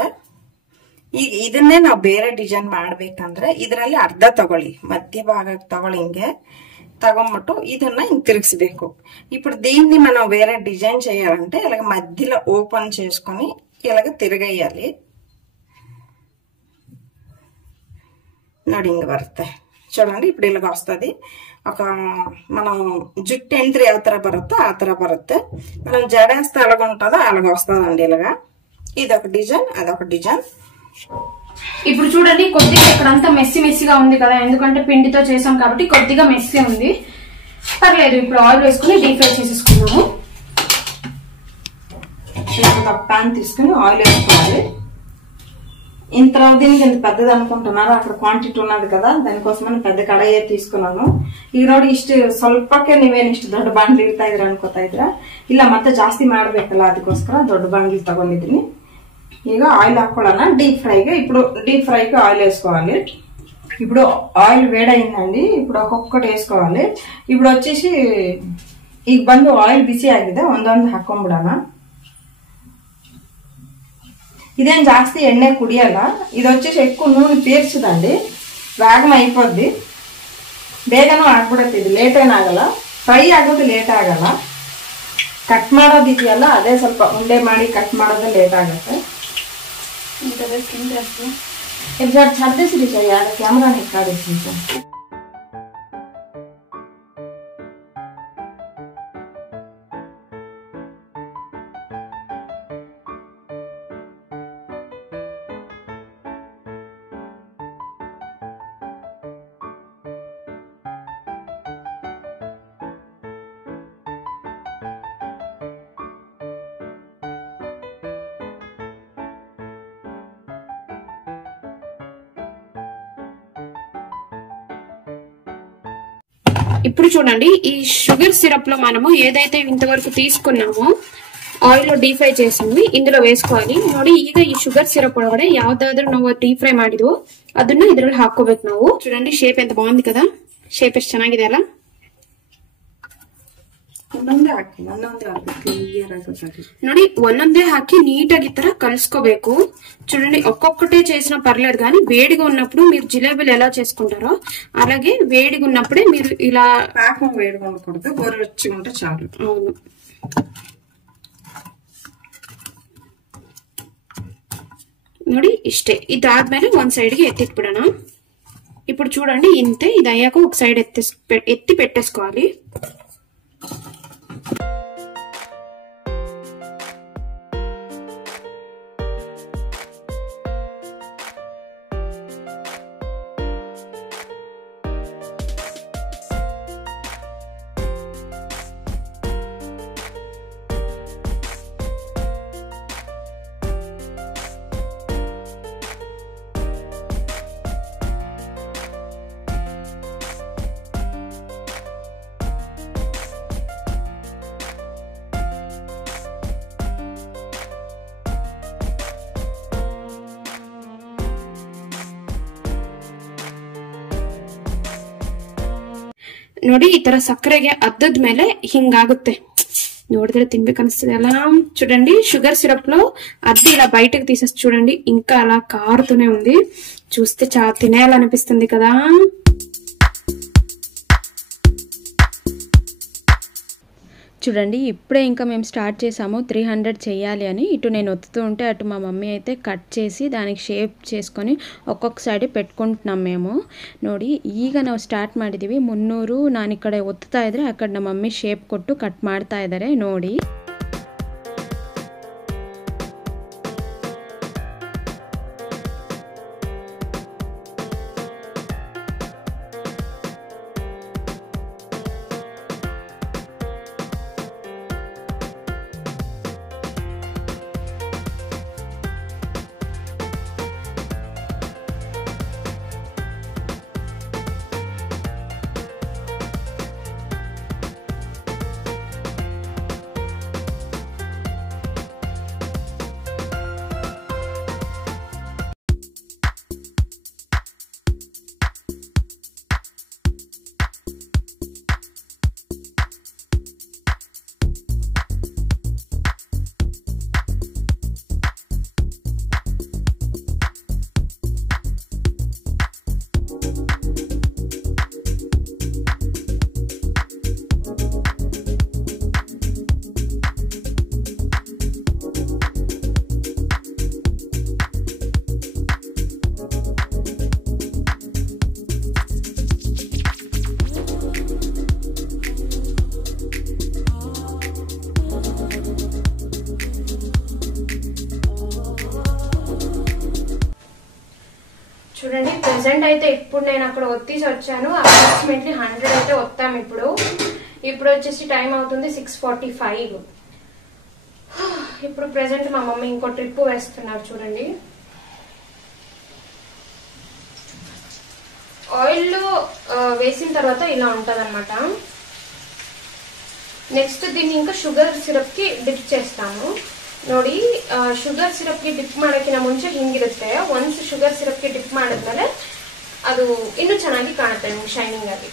ಇದನ್ನೇ ನಾವು ಬೇರೆ ಡಿಸೈನ್ ಮಾಡ್ಬೇಕಂದ್ರೆ ಇದರಲ್ಲಿ ಅರ್ಧ ತಗೊಳ್ಳಿ, ಮಧ್ಯ ಭಾಗಕ್ಕೆ ತಗೊಳ್ಳಿ. ಹಿಂಗೆ తగొమ్మిట్టు ಇದನ್ನ ಹಿಂಗ್ తిరిగిసಬೇಕು. ఇప్పుడు దీన్ని మనం వేరే డిజైన్ చేయాలంటే ఇలాగ మధ్యలో ఓపెన్ చేసుకొని ఇలాగ తిరగేయాలి. ನೋಡಿ ಹಿಂಗ ಬರುತ್ತೆ చూడండి. ఇప్పుడు ఇలాగ వస్తుంది. ఒక మనం జుట్టు ఎంట్రీ ఏ ತರ బరుತ್ತೋ ఆ ತರ బరుತ್ತೆ. మనం జడేస్తే ఎలాగ ఉంటుందో అలాగ వస్తుందండి. ఇలాగా ఇదొక డిజైన్, అదొక డిజైన్. ఇప్పుడు చూడండి కొద్దిగా ఇక్కడంతా మెస్సీగా ఉంది కదా, ఎందుకంటే పిండితో చేసాం కాబట్టి కొద్దిగా మెస్సీ ఉంది. పర్లేదు, ఇప్పుడు ఆయిల్ వేసుకుని డీప్ ఫ్రై చేసేసుకున్నాము. ఒక ప్యాన్ తీసుకుని ఆయిల్ వేసుకోవాలి. ఇంత దీనికి ఇంత పెద్దది అనుకుంటున్నారు, అక్కడ క్వాంటిటీ ఉన్నది కదా, దానికోసమని పెద్ద కడాయి తీసుకున్నాను. ಈರೋಡು ಇಷ್ಟು ಸ್ವಲ್ಪಕ್ಕೆ ನೀವೇನು ಇಷ್ಟು ದೊಡ್ಡ ಬಾಂಡ್ಲಿ ಇಡ್ತಾ ಇದ್ರ ಅನ್ಕೋತಾ ಇದ್ರ, ಇಲ್ಲ ಮತ್ತೆ ಜಾಸ್ತಿ ಮಾಡ್ಬೇಕಲ್ಲ ಅದಕ್ಕೋಸ್ಕರ ದೊಡ್ಡ ಬಾಂಡ್ಲಿ ತಗೊಂಡಿದ್ದೀನಿ. ಈಗ ఆయిల్ ಹಾಕೊಳ್ಳೋಣ డీప్ ఫ్రైಗೆ. ఇప్పుడు డీప్ ఫ్రైకి ఆయిల్ వేసుకోవాలి. ఇప్పుడు ఆయిల్ వేడైందండి. ఇప్పుడు ఒక్కొక్కటి వేసుకోవాలి. ఇప్పుడు వచ్చేసి ಈಗ ಬಂದು ఆయిల్ ಬಿಸಿ ಆಗಿದೆ, ಒಂದೊಂದು ಹಾಕೊಂಡ್ಬಿಡೋಣ. ఇదేం జాస్తి ఎಣ್ಣೆ కుడియಲ್ಲ. ఇది వచ్చేసి ఎక్కువ నూనె పీల్చదండి, వేగం అయిపోద్ది, ಬೇಗನೂ ಆಗ್ಬಿಡುತ್ತೆ. ಇದು ಲೇಟ್ ಏನಾಗಲ್ಲ, ಫ್ರೈ ಆಗೋದು ಲೇಟ್ ಆಗಲ್ಲ. ಕಟ್ ಮಾಡೋದಿದೆಯಲ್ಲ ಅದೇ ಸ್ವಲ್ಪ ಉಂಡೆ ಮಾಡಿ ಕಟ್ ಮಾಡೋದು ಲೇಟ್ ಆಗುತ್ತೆ. एक बार छाते से लीजिए यार, कैमरा निकाल दीजिए. ఇప్పుడు చూడండి, ఈ షుగర్ సిరప్ లో మనము ఏదైతే ఇంతవరకు తీసుకున్నామో ಆಯಿಲ್ లో ಡೀಪ್ ಫ್ರೈ చేసింది ఇందులో వేసుకోవాలి. ನೋಡಿ ಈಗ ಈ షుగర్ సిరప్ ಒಳಗಡೆ ಯಾವ್ದಾದ್ರೂ ನಾವು ಡೀಪ್ ಫ್ರೈ ಮಾಡಿದ್ವೋ ಅದನ್ನ ಇದ್ರಲ್ಲಿ ಹಾಕೋಬೇಕು ನಾವು. చూడండి షేప్ ఎంత బాగుంది కదా, షేప్ ಎಷ್ಟು ಚೆನ್ನಾಗಿದೆ ಅಲ್ಲ. ನೋಡಿ ಒಂದೊಂದೇ ಹಾಕಿ ನೀಟಾಗಿ ಈ ತರ కలుసుకోಬೇಕು. చూడండి ఒక్కొక్కటే చేసినా పర్లేదు, కానీ వేడిగా ఉన్నప్పుడు మీరు జిలేబీలు ఎలా చేసుకుంటారో అలాగే వేడిగా ఉన్నప్పుడే మీరు ఇలా పాకం వేడిగా ఉండకూడదు, గోరువెచ్చగా ఉంటే చాలు. అవును. ನೋಡಿ ಇಷ್ಟೇ. ಇದಾದ್ಮೇಲೆ ಒಂದ್ ಸೈಡ್ಗೆ ಎತ್ತಿಟ್ಬಿಡೋಣ. ఇప్పుడు చూడండి ఇంతే. ఇది అయ్యాక ఒక సైడ్ ఎత్తి పెట్టేసుకోవాలి. ನೋಡಿ ಈ ತರ ಸಕ್ಕರೆಗೆ ಅದ್ದದ್ಮೇಲೆ ಹಿಂಗಾಗುತ್ತೆ. ನೋಡಿದ್ರೆ తినಬೇకనిస్తుంది అలా. చూడండి షుగర్ సిరప్ లో అద్ది ఇలా బయటకు తీసేసి చూడండి, ఇంకా అలా కారుతూనే ఉంది. చూస్తే చాలా తినేయాలనిపిస్తుంది కదా. చూడండి ఇప్పుడే ఇంకా మేము స్టార్ట్ చేసాము 300 చేయాలి అని. ఇటు నేను ఒత్తుతూ ఉంటే అటు మా మమ్మీ అయితే కట్ చేసి దానికి షేಪ್ చేసుకొని ఒక్కొక్క ಸೈಡ್ పెట్టుకుంటున్నాం మేము. ನೋಡಿ ಈಗ ನಾವು ಸ್ಟಾರ್ಟ್ ಮಾಡಿದೀವಿ. 300 ನಾನು ಈ ಕಡೆ ಒತ್ತುತ್ತಾ ಇದ್ರೆ ಆ ಕಡೆ ನಮ್ಮ ಮಮ್ಮಿ ಶೇಪ್ ಕೊಟ್ಟು ಕಟ್ ಮಾಡ್ತಾ ಇದ್ದಾರೆ ನೋಡಿ. ప్రెసెంట్ అయితే ఇప్పుడు నేను అక్కడ ఒత్తేసి వచ్చాను. అప్రాక్సిమేట్లీ 100 అయితే వస్తాం. ఇప్పుడు వచ్చేసి టైం అవుతుంది 6:45. ఇప్పుడు ప్రెసెంట్ మా మమ్మీ ఇంకో ట్రిప్ వేస్తున్నారు చూడండి. ఆయిల్ వేసిన తర్వాత ఇలా ఉంటది అనమాట. నెక్స్ట్ దీన్ని ఇంకా ಶುಗರ್ ಸಿರಪ್ ಗೆ ಡಿಪ್ చేస్తాను. ನೋಡಿ ಶುಗರ್ ಸಿರಪ್ ಗೆ ಡಿಪ್ ಮಾಡೋಕ್ಕಿಂತ ಮುಂಚೆ ಹಿಂಗಿರುತ್ತೆ. ಒನ್ಸ್ ಶುಗರ್ ಸಿರಪ್ ಗೆ ಡಿಪ್ ಮಾಡಿದ್ಮೇಲೆ ಅದು ಇನ್ನೂ ಚೆನ್ನಾಗಿ ಕಾಣುತ್ತೆ ಶೈನಿಂಗ್ ಆಗಿ.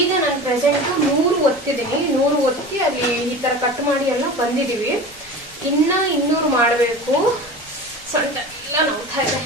ಈಗ ನಾನು ಪ್ರೆಸೆಂಟ್ 100 ಒತ್ತಿದ್ದೀನಿ. 100 ಒತ್ತಿ ಅಲ್ಲಿ ಈ ತರ ಕಟ್ ಮಾಡಿ ಎಲ್ಲ ಬಂದಿದೀವಿ. ಇನ್ನ 200 ಮಾಡಬೇಕು. ಸೊಂಟ ಎಲ್ಲ ನೋವ್ತಾ ಇದೆ.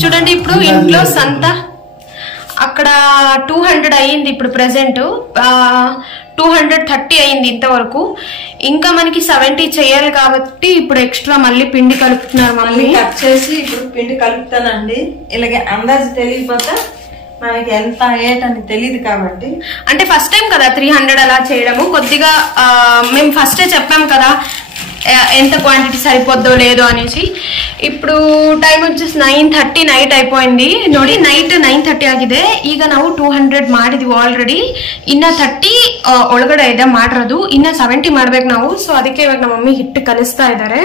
చూడండి ఇప్పుడు ఇంట్లో సంత అక్కడ 200 అయ్యింది. ఇప్పుడు ప్రెసెంట్ 230 అయింది ఇంతవరకు. ఇంకా మనకి 70 చేయాలి కాబట్టి ఇప్పుడు ఎక్స్ట్రా మళ్ళీ పిండి కలుపుతున్నారు. మళ్ళీ కట్ చేసి ఇప్పుడు పిండి కలుపుతానండి. ఇలాగే అందాజు తెలియకపోతే మనకి ఎంత ఏటని తెలియదు కాబట్టి. అంటే ఫస్ట్ టైం కదా 300 అలా చేయడము. కొద్దిగా మేము ఫస్టే చెప్పాం కదా ఎంత క్వాంటిటీ సరిపోద్దో లేదో అనేసి. ఇప్పుడు ಟೈಮ್ వచ్చేసి 9:30 ನೈಟ್ అయిపోయింది. ನೋಡಿ ನೈಟ್ 9:30 ಆಗಿದೆ. ಈಗ ನಾವು 200 ಮಾಡಿದ್ವಿ ಆಲ್ರೆಡಿ. ಇನ್ನ 30 ಒಳಗಡೆ ಇದೆ ಮಾಡಿರೋದು. ಇನ್ನ 70 ಮಾಡ್ಬೇಕು ನಾವು. ಸೊ ಅದಕ್ಕೆ ಇವಾಗ ನಮ್ಮ ಮಮ್ಮಿ ಹಿಟ್ಟು ಕಲಿಸ್ತಾ ಇದ್ದಾರೆ.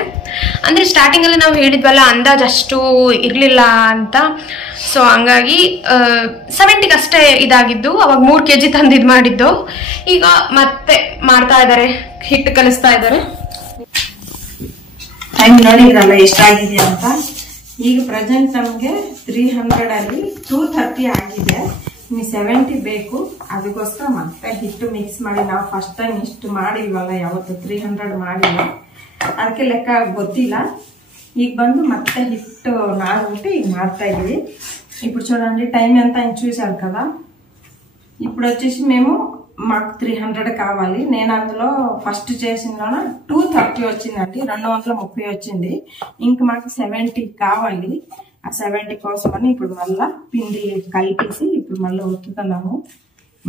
ಅಂದ್ರೆ ಸ್ಟಾರ್ಟಿಂಗ್ ಅಲ್ಲಿ ನಾವು ಹೇಳಿದ್ವಲ್ಲ ಅಂದಾಜು ಅಷ್ಟು ಇರ್ಲಿಲ್ಲ ಅಂತ. ಸೊ ಹಂಗಾಗಿ 70ಗೆ ಅಷ್ಟೇ ಇದಾಗಿದ್ದು. ಅವಾಗ 3 kg ತಂದು ಇದು ಮಾಡಿದ್ದು. ಈಗ ಮತ್ತೆ ಮಾಡ್ತಾ ಇದ್ದಾರೆ, ಹಿಟ್ಟು ಕಲಿಸ್ತಾ ಇದ್ದಾರೆ. ಟೈಮ್ ನೋಡಿದ್ರಲ್ಲ ಎಷ್ಟಾಗಿದೆ ಅಂತ. ಈಗ ಪ್ರೆಸೆಂಟ್ ನಮಗೆ 300 ಅಲ್ಲಿ 230 ಆಗಿದೆ. ಇನ್ನು 70 ಬೇಕು. ಅದಕ್ಕೋಸ್ಕರ ಮತ್ತೆ ಹಿಟ್ಟು ಮಿಕ್ಸ್ ಮಾಡಿ, ನಾವು ಫಸ್ಟ್ ಟೈಮ್ ಇಷ್ಟು ಮಾಡಿಲ್ವಲ್ಲ, ಯಾವತ್ತು 300 ಮಾಡಿಲ್ಲ, ಅದಕ್ಕೆ ಲೆಕ್ಕ ಗೊತ್ತಿಲ್ಲ. ಈಗ ಬಂದು ಮತ್ತೆ ಹಿಟ್ಟು నానబెట్టి ಈಗ ಮಾಡ್తా ఇవి. ఇప్పుడు చూడండి టైం ఎంత అని చూసారు కదా. ఇప్పుడు వచ్చేసి మాకు 300 కావాలి. నేను అందులో ఫస్ట్ చేసిన 230 వచ్చిందండి, 230 వచ్చింది. ఇంక మాకు 70 కావాలి. ఆ 70 కోసమని ఇప్పుడు మళ్ళా పిండి కలిపేసి ఇప్పుడు మళ్ళీ ఒత్తుతున్నాము.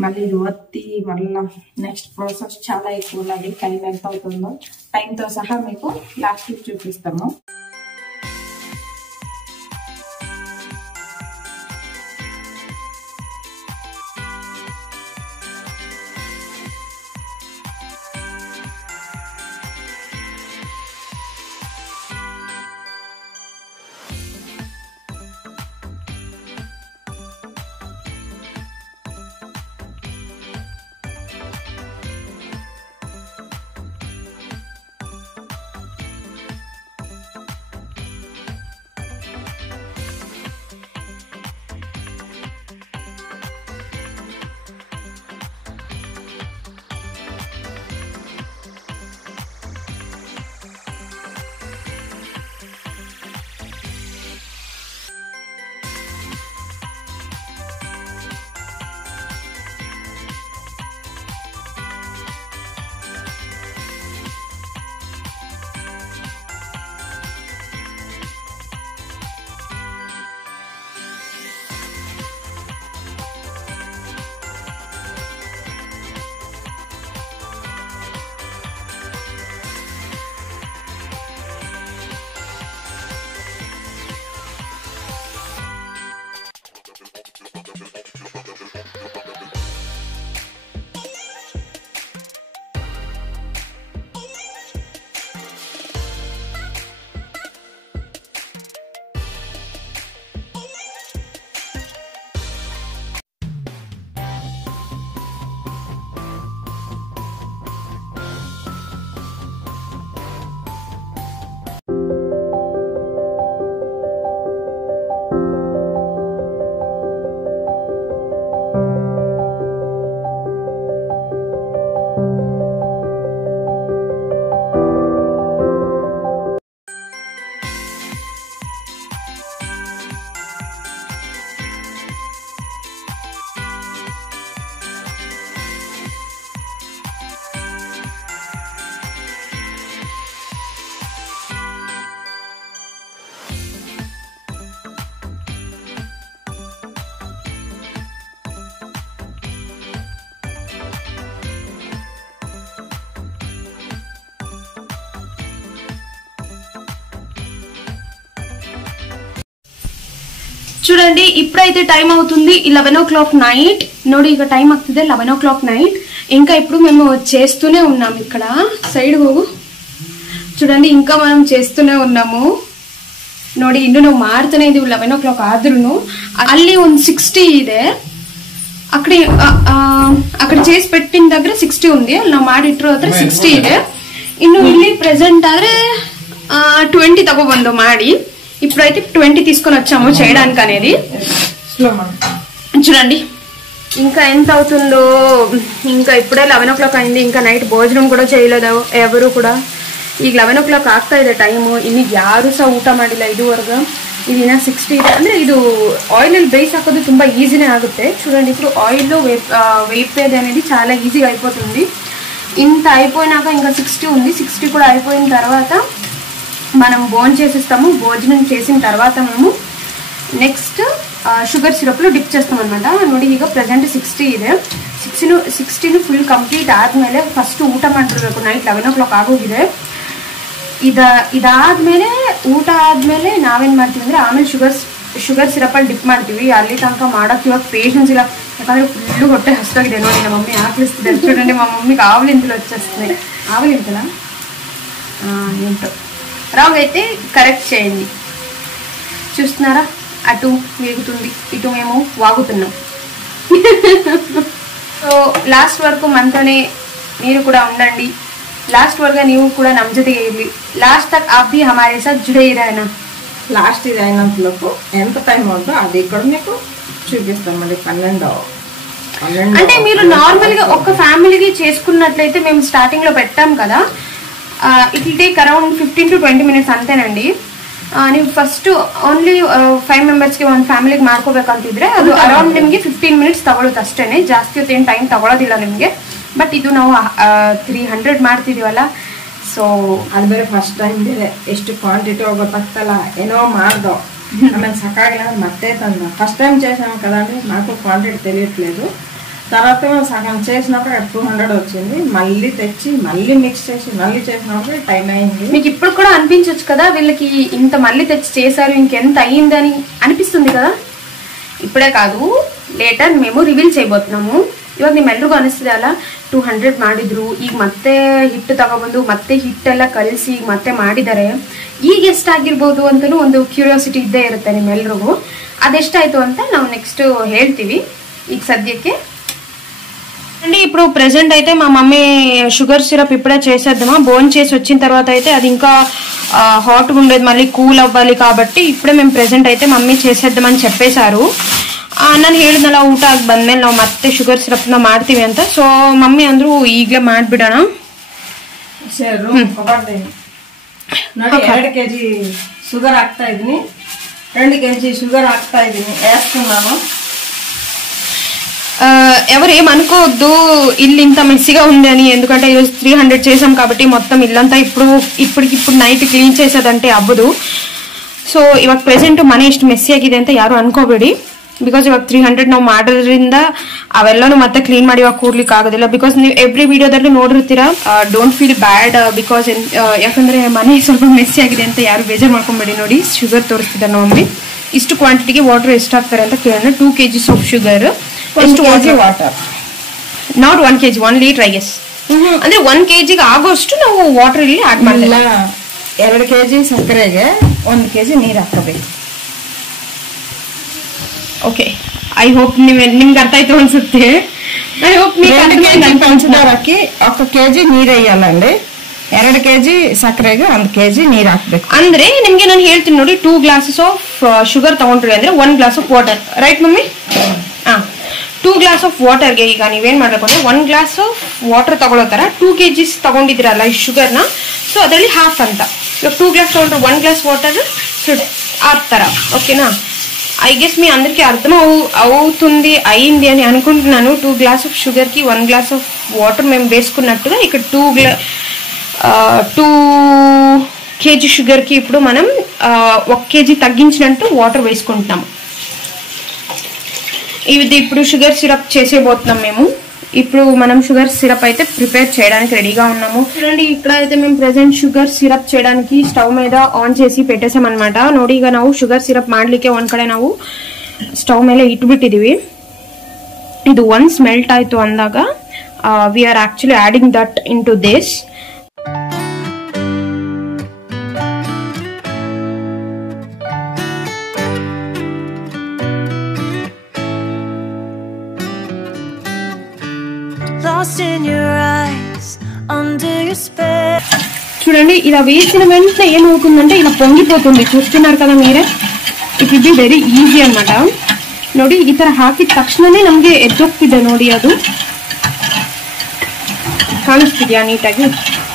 మళ్ళీ ఇది ఒత్తి మళ్ళా నెక్స్ట్ ప్రాసెస్ చాలా ఎక్కువ ఉన్నది. టైం ఎంత అవుతుందో టైంతో సహా మీకు లాస్ట్ చూపిస్తాము. చూడండి ఇప్పుడైతే టైం అవుతుంది 11 o'clock నైట్. ನೋಡಿ ಈಗ టైం ಆಗ್ತಿದೆ 11 o'clock నైట్. ఇంకా ఇప్పుడు మేము చేస్తూనే ఉన్నాం. ఇక్కడ సైడ్ ಹೋಗು. చూడండి ఇంకా మనం చేస్తూనే ఉన్నాము. ನೋಡಿ ಇನ್ನು ನಾವು ಮಾಡ್ತಾನೆ ಇದೀವಿ 11 o'clock ಆದ್ರೂ. ಅಲ್ಲಿ ಒಂದು 60 ಇದೆ. అక్కడ చేసి పెట్టిన దగ్గర 60 ఉంది. ಅಲ್ಲಿ ನಾವು ಮಾಡಿಟ್ರು ಹತ್ರ 60 ಇದೆ. ಇನ್ನು ಇಲ್ಲಿ ప్రెజెంట్ ఆದ್ರೆ 20 తగొబందు ಮಾಡಿ. ఇప్పుడైతే 20 తీసుకొని వచ్చాము చేయడానికి అనేది. చూడండి ఇంకా ఎంత అవుతుందో. ఇంకా ఇప్పుడే 11 o'clock అయింది. ఇంకా నైట్ భోజనం కూడా చేయలేదు ఎవరు కూడా. ಈಗ 11 o'clock ಆಗ್ತಾ ಇದೆ ಟೈಮು. ಇನ್ನು ಯಾರು ಸಹ ಊಟ ಮಾಡಿಲ್ಲ ಇದುವರೆಗೂ. ಇದಿನ 60 ಇದೆ. ಅಂದರೆ ಇದು ఆయిల్ బేస్ ಹಾಕೋದು ತುಂಬ ఈజీనే ಆಗುತ್ತೆ. చూడండి ఇప్పుడు ఆయిల్లో వేపేది అనేది చాలా ఈజీగా అయిపోతుంది. ఇంత అయిపోయినాక ఇంకా 60 ఉంది. 60 కూడా అయిపోయిన తర్వాత మనం భోజనం చేసేస్తాము. భోజనం చేసిన తర్వాత మేము నెక్స్ట్ ಶುಗರ್ ಸಿರಪ್ಲು ಡಿಪ್ చేస్తాం ಅన్నమాట. ನೋಡಿ ಈಗ ಪ್ರೆಸೆಂಟ್ 60 ಇದೆ. 60 ಫುಲ್ ಕಂಪ್ಲೀಟ್ ಆದ್ಮೇಲೆ ಫಸ್ಟ್ ಊಟ ಮಾಡಿಬಿಡ್ಬೇಕು. ನೈಟ್ 11 o'clock ಆಗೋಗಿದೆ. ಇದಾದ್ಮೇಲೆ ಊಟ ಆದ್ಮೇಲೆ ನಾವೇನ್ ಮಾಡ್ತೀವಿ ಅಂದ್ರೆ ಆಮೇಲೆ ಶುಗರ್ ಸಿರಪ್ ಅಲ್ಲಿ ಡಿಪ್ ಮಾಡ್ತೀವಿ. ಅಲ್ಲಿ ತನಕ ಮಾಡೋಕೆ ಇವಾಗ ಪೇಷನ್ಸ್ ಇಲ್ಲ. ಯಾಕಂದ್ರೆ ಫುಲ್ಲು ಹೊಟ್ಟೆ ಹಸ್ತಾಗಿದೆ. ನೋಡಿ ನಮ್ಮ ಮಮ್ಮಿ ಹಾಕ್ಲಿಸ್ತಿದ್ದಾರೆ. చూడండి మా మమ్మీకి ఆవులింతలు వచ్చేస్తున్నాయి. ఆవులింతలా ఏంటో రాంగ్ అయితే కరెక్ట్ చేయండి. చూస్తున్నారా అటు వేగుతుంది, ఇటు మేము వాగుతున్నాం. సో లాస్ట్ వరకు మనతోనే మీరు కూడా ఉండండి. लास्ट वर्ग ನೀವು ಕೂಡ ನಮ್ಮ ಜೊತೆಗೆ ಇರಲಿ. లాస్ట్ तक आप भी हमारे साथ जुड़े ही रहना. లాస్ట్ ఇది అయినంతలోపు ఎంత టైం ఉందో అది ఇక్కడ మీకు చూపిస్తాం. మళ్ళీ 12 అంటే మీరు నార్మల్ గా ఒక ఫ్యామిలీకి చేసుకున్నట్లయితే మేము స్టార్టింగ్ లో పెట్టాం కదా. It will take around 15 to 20 minutes ಅಂತೆనండి. ನೀವು ಫಸ್ಟ್ ಓನ್ಲಿ 5 ಮೆಂಬರ್ಸ್ಗೆ ಒಂದು ಫ್ಯಾಮಿಲಿಗೆ ಮಾಡ್ಕೋಬೇಕಂತಿದ್ರೆ ಅದು ಅರೌಂಡ್ ನಿಮಗೆ 15 minutes ತಗೊಳುತ್ತೆ ಅಷ್ಟೇನೆ. ಜಾಸ್ತಿ ಹೊತ್ತೇನು ಟೈಮ್ ತಗೊಳ್ಳೋದಿಲ್ಲ ನಿಮಗೆ. ಬಟ್ ಇದು ನಾವು 300 ಮಾಡ್ತಿದೀವಲ್ಲ. ಸೊ ಅದು ಬೇರೆ ಫಸ್ಟ್ ಟೈಮ್ ಬೇರೆ ಎಷ್ಟು క్వాంటిటీ ಗೊತ್ತಾಗ್ತಲ್ಲ. ಏನೋ ಮಾಡ್ದೋ ఆమెను సకాగిలా మట్టే తందా. ఫస్ట్ టైం చేసాము కదండి, నాకు క్వాంటిటీ తెలియట్లేదు. తర్వాత మేము సగం చేసినప్పుడు 200 వచ్చింది. మళ్ళీ తెచ్చి మళ్ళీ మిక్స్ చేసి మళ్ళీ చేసినప్పుడు టైం అయింది. మీకు ఇప్పుడు కూడా అనిపించవచ్చు కదా వీళ్ళకి ఇంత మళ్ళీ తెచ్చి చేశారు ఇంకెంత అయ్యిందని అనిపిస్తుంది కదా. ఇప్పుడే కాదు ಲೇಟರ್ మేము ರಿವೀಲ್ చేయబోతున్నాము. ಇವಾಗ ನಿಮ್ಮೆಲ್ರಿಗೂ ಅನಿಸ್ತಿದೆ ಅಲ್ಲ 200 ಮಾಡಿದ್ರು, ಈಗ ಮತ್ತೆ ಹಿಟ್ಟು ತಗೊಬಂದು ಮತ್ತೆ ಹಿಟ್ಟೆಲ್ಲ ಕಲಸಿ ಈಗ ಮತ್ತೆ ಮಾಡಿದ್ದಾರೆ, ಈಗ ಎಷ್ಟಾಗಿರ್ಬೋದು ಅಂತಲೂ ಒಂದು ಕ್ಯೂರಿಯಾಸಿಟಿ ಇದ್ದೇ ಇರುತ್ತೆ ನಿಮ್ಮೆಲ್ರಿಗೂ. ಅದೆಷ್ಟಾಯ್ತು ಅಂತ ನಾವು నెక్స్ట్ ಹೇಳ್ತೀವಿ. ಈಗ సద్యಕ್ಕೆ అండి ఇప్పుడు ప్రెజెంట్ అయితే మా మమ్మీ షుగర్ సిరప్ ఇప్పుడే చేసేద్దామా. బోన్ చేసి వచ్చిన తర్వాత అయితే అది ఇంకా హాట్గా ఉండేది, మళ్ళీ కూల్ అవ్వాలి కాబట్టి ఇప్పుడే మేము ప్రెజెంట్ అయితే మమ్మీ చేసేద్దామని చెప్పేశారు. ನಾನು ಹೇಳಿದ್ನಲ್ಲ ಊಟ ಆಗಿ ಬಂದ್ಮೇಲೆ ನಾವು ಮತ್ತೆ ಶುಗರ್ ಸಿರಪ್ನ ಮಾಡ್ತೀವಿ ಅಂತ. ಸೊ ಮಮ್ಮಿ ಅಂದ್ರು ಈಗಲೇ ಮಾಡ್ಬಿಡೋಣ. ನೋಡಿ 2 kg ಶುಗರ್ ಹಾಕ್ತಾ ಇದೀನಿ. 2 kg ಶುಗರ್ ಹಾಕ್ತಾ ಇದೀನಿ. వేస్తున్నాను. ఎవరు ఏమనుకోవద్దు ఇల్లు ఇంత మెస్సీగా ఉంది అని. ఎందుకంటే ఈరోజు 300 చేసాం కాబట్టి మొత్తం ఇల్లంతా ఇప్పుడు నైట్ క్లీన్ చేసేదంటే అవ్వదు. ಸೊ ಇವಾಗ ಪ್ರೆಸೆಂಟ್ ಮನೆ ಎಷ್ಟು ಮೆಸ್ಸಿ ಆಗಿದೆ ಅಂತ ಯಾರು ಅನ್ಕೋಬೇಡಿ. ಬಿಕಾಸ್ ಇವಾಗ 300 ನಾವು ಮಾಡೋದ್ರಿಂದ ಅವೆಲ್ಲನೂ ಮತ್ತೆ ಕ್ಲೀನ್ ಮಾಡಿ ಇವಾಗ ಕೂರ್ಲಿಕ್ಕೆ ಆಗೋದಿಲ್ಲ. ಬಿಕಾಸ್ ನೀವು ಎವ್ರಿ ವಿಡಿಯೋದಲ್ಲಿ ನೋಡಿರ್ತೀರಾ. ಡೋಂಟ್ ಫೀಲ್ ಬ್ಯಾಡ್ ಬಿಕಾಸ್ ಯಾಕಂದ್ರೆ ಮನೆ ಸ್ವಲ್ಪ ಮೆಸ್ಸಿ ಆಗಿದೆ ಅಂತ ಯಾರು ಬೇಜಾರು ಮಾಡ್ಕೊಂಬೇಡಿ. ನೋಡಿ ಶುಗರ್ ತೋರಿಸ್ತಿದ್ದಾರೆ ನಮ್ಮಲ್ಲಿ. ಇಷ್ಟು ಕ್ವಾಂಟಿಟಿಗೆ ವಾಟರ್ ಎಷ್ಟು ಹಾಕ್ತಾರೆ ಅಂತ ಕೇಳೋಣ. 2 kg ಆಫ್ ಶುಗರ್ ಎಷ್ಟು water? Not 1 kg, 1 litre I guess. ಅಂದ್ರೆ 1 kgಗೆ ಆಗೋಷ್ಟು ನಾವು ವಾಟರ್ ಇಲ್ಲಿ ಆಡ್ ಮಾಡಿಲ್ಲ. 2 kg ಸಕ್ಕರೆಗೆ 1 kg ನೀರು ಹಾಕಬೇಕು. ಓಕೆ, ಐ ಹೋಪ್ ನಿಮ್ಗೆ ಅರ್ಥ ಆಯ್ತು ಅನ್ಸುತ್ತೆ. ಐ ಹೋಪ್ పంచదార ಹಾಕಿ 1 kg ನೀರು వేయాలండి. 2 kg ಸಕ್ಕರೆಗೆ 1 kg ನೀರು ಹಾಕ್ಬೇಕು. ಅಂದ್ರೆ ನಿಮ್ಗೆ ನಾನು ಹೇಳ್ತೀನಿ ನೋಡಿ, 2 glasses ಆಫ್ ಶುಗರ್ ತಗೊಂಡ್ರಿ ಅಂದ್ರೆ 1 glass of water. Right mummy? 2 glass of ವಾಟರ್ಗೆ ಈಗ ನೀವೇನ್ ಮಾಡ್ಬೇಕು ಅಂದ್ರೆ 1 glass ಆಫ್ ವಾಟರ್ ತಗೊಳ್ಳೋ ತರ 2 kg ತಗೊಂಡಿದ್ದೀರಲ್ಲ ಈ ಶುಗರ್ನ, ಸೊ ಅದರಲ್ಲಿ ಹಾಫ್ ಅಂತ. ఇక 2 గ్లాస్ తಗೊಂಡ್ರೆ 1 గ్లాస్ వాటర్ ఆ ತರ. ఓకేనా? ఐ గెస్ మీ అందరికి అర్థం అవుతుంది అయింది అని అనుకుంటున్నాను. 2 గ్లాస్ ఆఫ్ షుగర్ కి 1 గ్లాస్ ఆఫ్ వాటర్ మేము వేసుకున్నట్టుగా ఇక్కడ 2 kg షుగర్ కి ఇప్పుడు మనం 1 kg తగ్గించినట్టు వాటర్ వేసుకుంటున్నాము. ఇది ఇప్పుడు షుగర్ సిరప్ చేసేబోతున్నాం మేము. ఇప్పుడు మనం షుగర్ సిరప్ అయితే ప్రిపేర్ చేయడానికి రెడీగా ఉన్నాము. చూడండి ఇక్కడ అయితే మేము ಪ್ರೆಸೆಂಟ್ ಶುಗರ್ ಸಿರಪ್ చేయడానికి ಸ್ಟವ್ మీద ಆನ್ చేసి పెట్టేసాం ಅన్నమాట. ನೋಡಿ ಈಗ ನಾವು ಶುಗರ್ ಸಿರಪ್ ಮಾಡ್ಲಿಕ್ಕೆ ಒಂದ್ ಕಡೆ ನಾವು ಸ್ಟವ್ ಮೇಲೆ ಇಟ್ಬಿಟ್ಟಿದೀವಿ. ಇದು ಒನ್ಸ್ ಮೆಲ್ಟ್ ಆಯ್ತು ಅಂದಾಗ we are actually adding that into this. చూడండి ఇలా వేసిన వెంటనే ఏమవుతుందంటే ఇలా పొంగిపోతుంది. చూస్తున్నారు కదా మీరే. It will be very easy ಅನ್మాట. ನೋಡಿ ಈ ತರ ಹಾಕಿದ ತಕ್ಷಣನೇ ನಮಗೆ ಎದ್ದೋಗ್ತಿದೆ ನೋಡಿ. ಅದು ಕಾಣಿಸ್ತಿದ್ಯಾ ನೀಟಾಗಿ?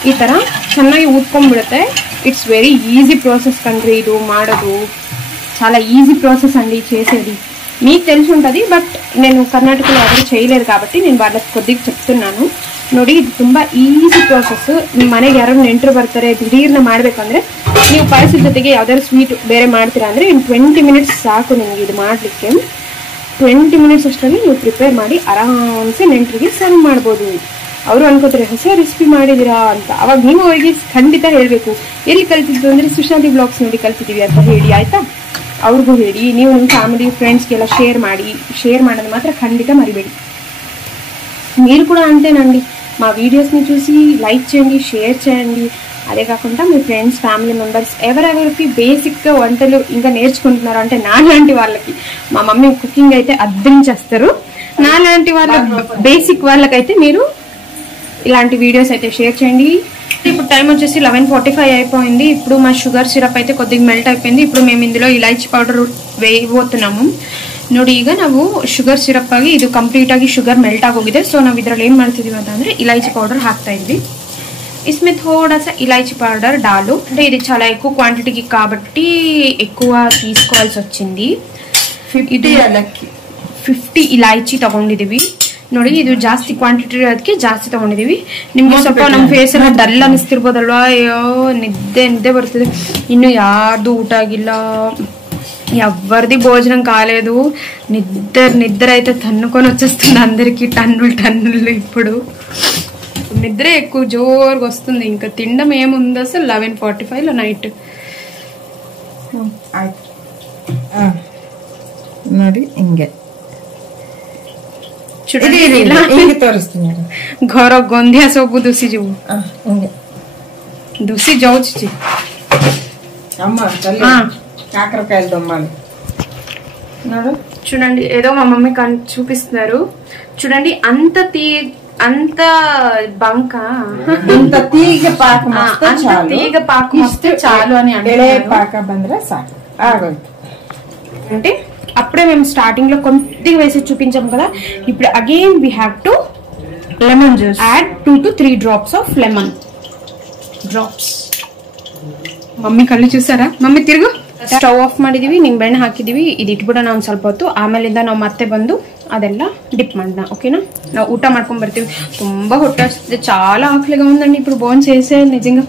ಈ ತರ ಚೆನ್ನಾಗಿ ಊದ್ಕೊಂಡ್ಬಿಡುತ್ತೆ. ఇట్స్ వెరీ ఈజీ ప్రాసెస్ కంట్రీ. ఇది ಮಾಡೋದು చాలా ఈజీ ప్రాసెస్ అండి చేసేది. మీకు తెలిసి ఉంటుంది, బట్ నేను కర్ణాటకలో ఎవరు చేయలేదు కాబట్టి నేను వాళ్ళకి కొద్దిగా చెప్తున్నాను. ನೋಡಿ ಇದು ತುಂಬಾ ಈಸಿ ಪ್ರಾಸೆಸ್. ನಿಮ್ಮ ಮನೆಗೆ ಯಾರು ನೆಂಟರು ಬರ್ತಾರೆ, ದಿಢೀರ್ನ ಮಾಡ್ಬೇಕಂದ್ರೆ ನೀವು ಪಾಯಸದ ಜೊತೆಗೆ ಯಾವ್ದಾದ್ರು ಸ್ವೀಟ್ ಬೇರೆ ಮಾಡ್ತೀರಾ ಅಂದ್ರೆ ಇನ್ 20 ಮಿನಿಟ್ಸ್ ಸಾಕು ನಿಮ್ಗೆ ಇದು ಮಾಡ್ಲಿಕ್ಕೆ. 20 ಮಿನಿಟ್ಸ್ ಅಷ್ಟರಲ್ಲಿ ನೀವು ಪ್ರಿಪೇರ್ ಮಾಡಿ ಆರಾಮ್ಸೆ ನೆಂಟರಿಗೆ ಸರ್ವ್ ಮಾಡ್ಬೋದು. ಅವರು ಅನ್ಕೋತಾರೆ ಹೊಸ ರೆಸಿಪಿ ಮಾಡಿದಿರಾ ಅಂತ. ಅವಾಗ ನೀವು ಅವರಿಗೆ ಖಂಡಿತ ಹೇಳ್ಬೇಕು ಎಲ್ಲಿ ಕಲ್ತಿದ್ದು ಅಂದ್ರೆ ಸುಶಾಂತಿ ಬ್ಲಾಗ್ಸ್ ನೋಡಿ ಕಲ್ತಿದೀವಿ ಅಂತ ಹೇಳಿ, ಆಯ್ತಾ? ಅವ್ರಿಗೂ ಹೇಳಿ. ನೀವು ನಿಮ್ಮ ఫ్యామిలీ ఫ్రెండ్స్ಗೆಲ್ಲ షేర్ ಮಾಡಿ. షేర్ ಮಾಡೋದು మాత్రం ఖండిత మరిబేడి. మీరు కూడా అంతేనండి, మా వీడియోస్ని చూసి లైక్ చేయండి, షేర్ చేయండి. అదే కాకుండా మీ ఫ్రెండ్స్, ఫ్యామిలీ మెంబర్స్ ఎవరెవరికి బేసిక్గా వంటలు ఇంకా నేర్చుకుంటున్నారు అంటే నాలాంటి వాళ్ళకి మా మమ్మీ కుకింగ్ అయితే అద్దించేస్తారు. నాలాంటి వాళ్ళ బేసిక్ వాళ్ళకైతే మీరు ఇలాంటి వీడియోస్ అయితే షేర్ చేయండి. ఇప్పుడు టైం వచ్చేసి 11:45 అయిపోయింది. ఇప్పుడు మా షుగర్ ಸಿರಪ್ అయితే కొద్దిగా ಮೆಲ್ಟ್ అయిపోయింది. ఇప్పుడు మేము ఇందులో ఇలాచీ పౌడర్ వేయబోతున్నాము. ನೋಡಿ ಈಗ ನಾವು ಶುಗರ್ ಸಿರಪ್ ಆಗಿ ಇದು ಕಂಪ್ಲೀಟ್ ಆಗಿ ಶುಗರ್ ಮೆಲ್ಟ್ ಆಗೋಗಿದೆ. ಸೊ ನಾವು ಇದರಲ್ಲಿ ಏನ್ ಮಾಡ್ತಿದೀವಿ ಅಂತಂದ್ರೆ ఇలాచీ పౌడర్ ಹಾಕ್ತಾ ఇದ್ವಿ. इसमें थोड़ा सा ఇలాచీ పౌడర్ डालो. అంటే ఇది చాలా ఎక్కువ క్వాంటిటీకి కాబట్టి ఎక్కువ తీసుకోవాల్సి వచ్చింది. 50 ಇಲಾಚಿ ತಗೊಂಡಿದೀವಿ. ನೋಡಿ ಇದು ಜಾಸ್ತಿ ಕ್ವಾಂಟಿಟಿ ಇರೋದಕ್ಕೆ ಜಾಸ್ತಿ ತಗೊಂಡಿದೀವಿ. ನಿಮ್ಗೆ ಸ್ವಲ್ಪ ನಮ್ಮ ಫೇಸ್ ಎಲ್ಲ ಡಲ್ ಅನಿಸ್ತಿರ್ಬೋದಲ್ವಾ? ಅಯ್ಯೋ ನಿದ್ದೆ ಬರ್ತಿದೆ. ಇನ್ನು ಯಾರ್ದು ಊಟ ಆಗಿಲ್ಲ, ఎవరిది భోజనం కాలేదు. నిద్ర అయితే తన్నుకొని వచ్చేస్తుంది అందరికి, టన్నులు. ఇప్పుడు నిద్ర ఎక్కువ జోరుగా వస్తుంది. ఇంకా తినడం ఏముంది అసలు 11:45 నైట్. ನೋಡಿ ಹಿಂಗೆ చూడండి ತೋರಿಸ್ತೀನಿ. ଘର ଗନ୍ଧିଆ ସବୁ ଦୁଷି ଯିବୁ. ଦୁଷି ଯାଉଛି అమ్మ కాకరకాయలు దొమ్మాలి. చూడండి ఏదో మా మమ్మీ చూపిస్తున్నారు. చూడండి అంత బంక, ఇంత తీగ పాకం వస్తే చాలు అని పాక బంద్రే సాಕು ఆగోಯ್ತು. అంటే అప్పుడే మేము స్టార్టింగ్ లో కొద్దిగా వేసి చూపించాం కదా. ఇప్పుడు again we have to lemon juice add 2 to 3 drops of lemon drops. Mummy ಕಳ್ಳಿ చూసారా? ಮಮ್ಮಿ ತಿರುಗು. ಸ್ಟವ್ ಆಫ್ ಮಾಡಿದೀವಿ, ನಿಂಬೆಣ್ಣೆ ಹಾಕಿದೀವಿ. ಇದು ಇಟ್ಬಿಡೋಣ ನಾವು ಸ್ವಲ್ಪ ಹೊತ್ತು. ಆಮೇಲಿಂದ ನಾವು ಮತ್ತೆ ಬಂದು ಅದೆಲ್ಲ ಡಿಪ್ ಮಾಡೋಣ. ಓಕೆನಾ? ನಾವು ಊಟ ಮಾಡ್ಕೊಂಡ್ ಬರ್ತೀವಿ. ತುಂಬಾ ಹೊಟ್ಟೆ ಹಸಿದೆ, చాలా ఆకలిగా ఉందండి. ఇప్పుడు భోజనం చేసే నిజంగా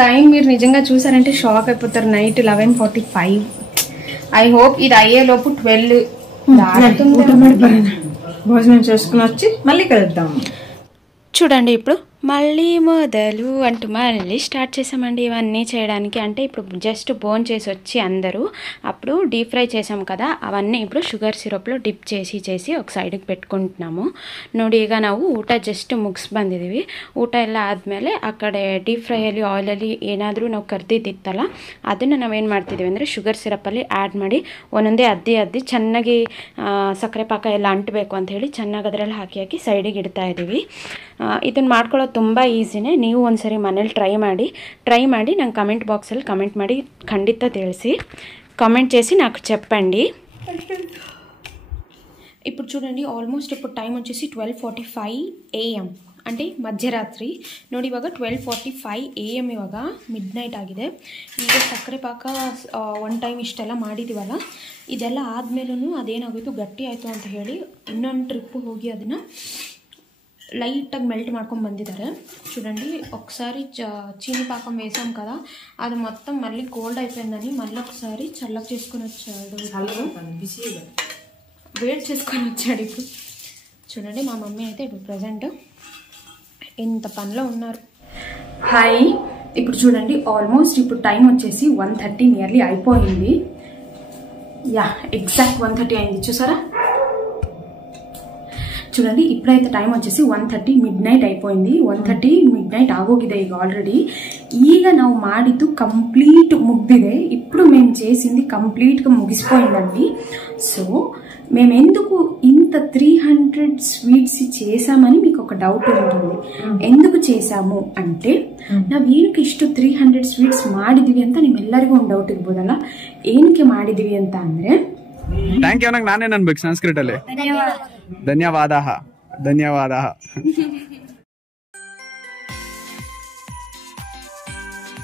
టైం మీరు నిజంగా చూసారంటే షాక్ అయిపోతారు. నైట్ 11:45. ఐ హోప్ ఇది అయ్యేలోపు 12 భోజనం చేసుకుని వచ్చి మళ్ళీ కలుద్దాం. చూడండి ఇప్పుడు మళ్ళీ మొదలు అంటూ మళ్ళీ స్టార్ట్ చేసామండి ఇవన్నీ చేయడానికి. అంటే ఇప్పుడు జస్ట్ బోన్ చేసి వచ్చి అందరూ అప్పుడు డీప్ ఫ్రై చేసాం కదా, అవన్నీ ఇప్పుడు ಶುಗರ್ ಸಿರಪ್లో ಡಿಪ್ చేಸಿ ఒక ಸೈಡಿಗೆ పెట్టుకుంటున్నాము. ನೋಡಿ ಈಗ ನಾವು ಊಟ ಜಸ್ಟ್ ಮುಗಿಸ್ ಬಂದಿದ್ದೀವಿ. ಊಟ ಎಲ್ಲ ಆದಮೇಲೆ ಆ ಕಡೆ ಡೀಪ್ ಫ್ರೈಯಲ್ಲಿ ಆಯಿಲಲ್ಲಿ ಏನಾದರೂ ನಾವು ಕರ್ದಿದ್ದಿತ್ತಲ್ಲ ಅದನ್ನು ನಾವೇನು ಮಾಡ್ತಿದ್ದೀವಿ ಅಂದರೆ ಶುಗರ್ ಸಿರಪ್ಪಲ್ಲಿ ಆ್ಯಡ್ ಮಾಡಿ ಒಂದೊಂದೇ ಅದ್ದಿ ಚೆನ್ನಾಗಿ ಸಕ್ಕರೆ ಪಾಕ ಎಲ್ಲ ಅಂಟಬೇಕು ಅಂತ ಹೇಳಿ ಚೆನ್ನಾಗಿ ಅದರಲ್ಲಿ ಹಾಕಿ ಸೈಡಿಗೆ ಇಡ್ತಾ ಇದ್ದೀವಿ. ಇದನ್ನು ಮಾಡ್ಕೊಳ್ಳೋದು ತುಂಬ ಈಸಿನೇ. ನೀವು ಒಂದ್ಸರಿ ಮನೇಲಿ ట్రై ಮಾಡಿ ನಂಗೆ ಕಮೆಂಟ್ బాక్సಲ್ಲಿ కమెంట్ ಮಾಡಿ ఖండిత తెలిసి కామెంట్ చేసి నాకు చెప్పండి. ఇప్పుడు చూడండి ఆల్మోస్ట్ ఇప్పుడు టైం వచ్చేసి 12:45 AM అంటే ಮಧ್ಯರಾತ್ರಿ. ನೋಡಿ ಇವಾಗ 12:45 AM ಇವಾಗ ಮಿಡ್ ನೈಟ್ ಆಗಿದೆ. ಈಗ ಸಕ್ಕರೆ ಪಾಕ ಒನ್ ಟೈಮ್ ಇಷ್ಟೆಲ್ಲ ಮಾಡಿದ್ದೀವಲ್ಲ, ಇದೆಲ್ಲ ಆದಮೇಲೂ ಅದೇನಾಗೋಯ್ತು ಗಟ್ಟಿ ಆಯಿತು ಅಂತ ಹೇಳಿ ಇನ್ನೊಂದು ట్రిప్ ಹೋಗಿ ಅದನ್ನು లైట్గా మెల్ట్ ಮಾಡ್ಕೊಂಡು ಬಂದಿದ್ದಾರೆ. చూడండి ఒకసారి చీని పాకం వేసాం కదా, అది మొత్తం మళ్ళీ కోల్డ్ అయిపోయిందని మళ్ళీ ఒకసారి చల్లగా చేసుకొని వచ్చాడు. వేడి చేసుకొని వచ్చాడు. ఇప్పుడు చూడండి మా మమ్మీ అయితే ఇప్పుడు ప్రజెంట్ ఇంత పనిలో ఉన్నారు. హాయ్, ఇప్పుడు చూడండి ఆల్మోస్ట్ ఇప్పుడు టైం వచ్చేసి 1:30 నియర్లీ అయిపోయింది. యా, ఎగ్జాక్ట్ 1:30 అయింది. చూసారా, చూడండి ఇప్పుడైతే టైం వచ్చేసి 1:30 midnight అయిపోయింది. 1:30 midnight ಆಗೋಗಿದೆ ಈಗ ಆಲ್ರೆಡಿ. ಈಗ ನಾವು ಮಾಡಿದ್ದು ಕಂಪ್ಲೀಟ್ ಮುಗ್ದಿದೆ. ఇప్పుడు మేము చేసింది కంప్లీట్గా ముగిసిపోయిందండి. సో మేము ఎందుకు ఇంత 300 స్వీట్స్ చేసామని మీకు ఒక డౌట్ ఉంటుంది. ఎందుకు చేసాము అంటే ನಾವು ಏನಕ್ಕೆ ಇಷ್ಟು 300 ಸ್ವೀಟ್ಸ್ ಮಾಡಿದ್ವಿ ಅಂತ ನಿಮ್ಮೆಲ್ಲರಿಗೂ ಒಂದು ಡೌಟ್ ಇರ್ಬೋದಲ್ಲ. ಏನಕ್ಕೆ ಮಾಡಿದ್ವಿ ಅಂತ ಅಂದ್ರೆ ಥ್ಯಾಂಕ್ ಯು ಅನ್ನೋಕೆ ನಾನೇನು ಅನ್ಬೇಕು ಸಂಸ್ಕೃತಲ್ಲಿ? ಧನ್ಯವಾದಃ. ಧನ್ಯವಾದಃ.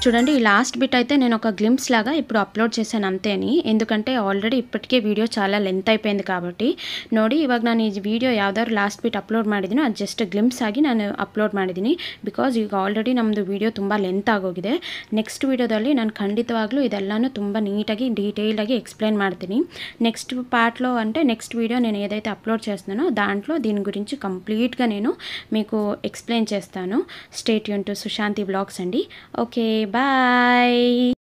చూడండి ఈ లాస్ట్ బిట్ అయితే నేను ఒక గ్లింప్స్ లాగా ఇప్పుడు అప్లోడ్ చేశాను అంతేని. ఎందుకంటే ఆల్రెడీ ఇప్పటికే వీడియೋ చాలా ಲೆಂತ್ అయిపోయింది కాబట్టి. ನೋಡಿ ಇವಾಗ ನಾನು ಈ ವಿಡಿಯೋ ಯಾವ್ದಾದ್ರು ಲಾಸ್ಟ್ ಬಿಟ್ ಅಪ್ಲೋಡ್ ಮಾಡಿದ್ದೀನಿ ಅದು ಜಸ್ಟ್ ಗ್ಲಿಂಪ್ಸ್ ಆಗಿ ನಾನು ಅಪ್ಲೋಡ್ ಮಾಡಿದ್ದೀನಿ. ಬಿಕಾಸ್ ಈಗ ಆಲ್ರೆಡಿ ನಮ್ಮದು ವಿಡಿಯೋ ತುಂಬ ಲೆಂತ್ ಆಗೋಗಿದೆ. ನೆಕ್ಸ್ಟ್ ವಿಡಿಯೋದಲ್ಲಿ ನಾನು ಖಂಡಿತವಾಗ್ಲೂ ಇದೆಲ್ಲನೂ ತುಂಬ నీట్గా డీటెయిల్డ్గా ఎక్స్ప్లెయిన్ ಮಾಡ್ತೀನಿ. నెక్స్ట్ పార్ట్లో అంటే నెక్స్ట్ వీడియో నేను ఏదైతే అప్లోడ్ చేస్తున్నానో దాంట్లో దీని గురించి కంప్లీట్గా నేను మీకు ఎక్స్ప్లెయిన్ చేస్తాను. Stay tune to Sushanti vlogs అండి. Okay, bye.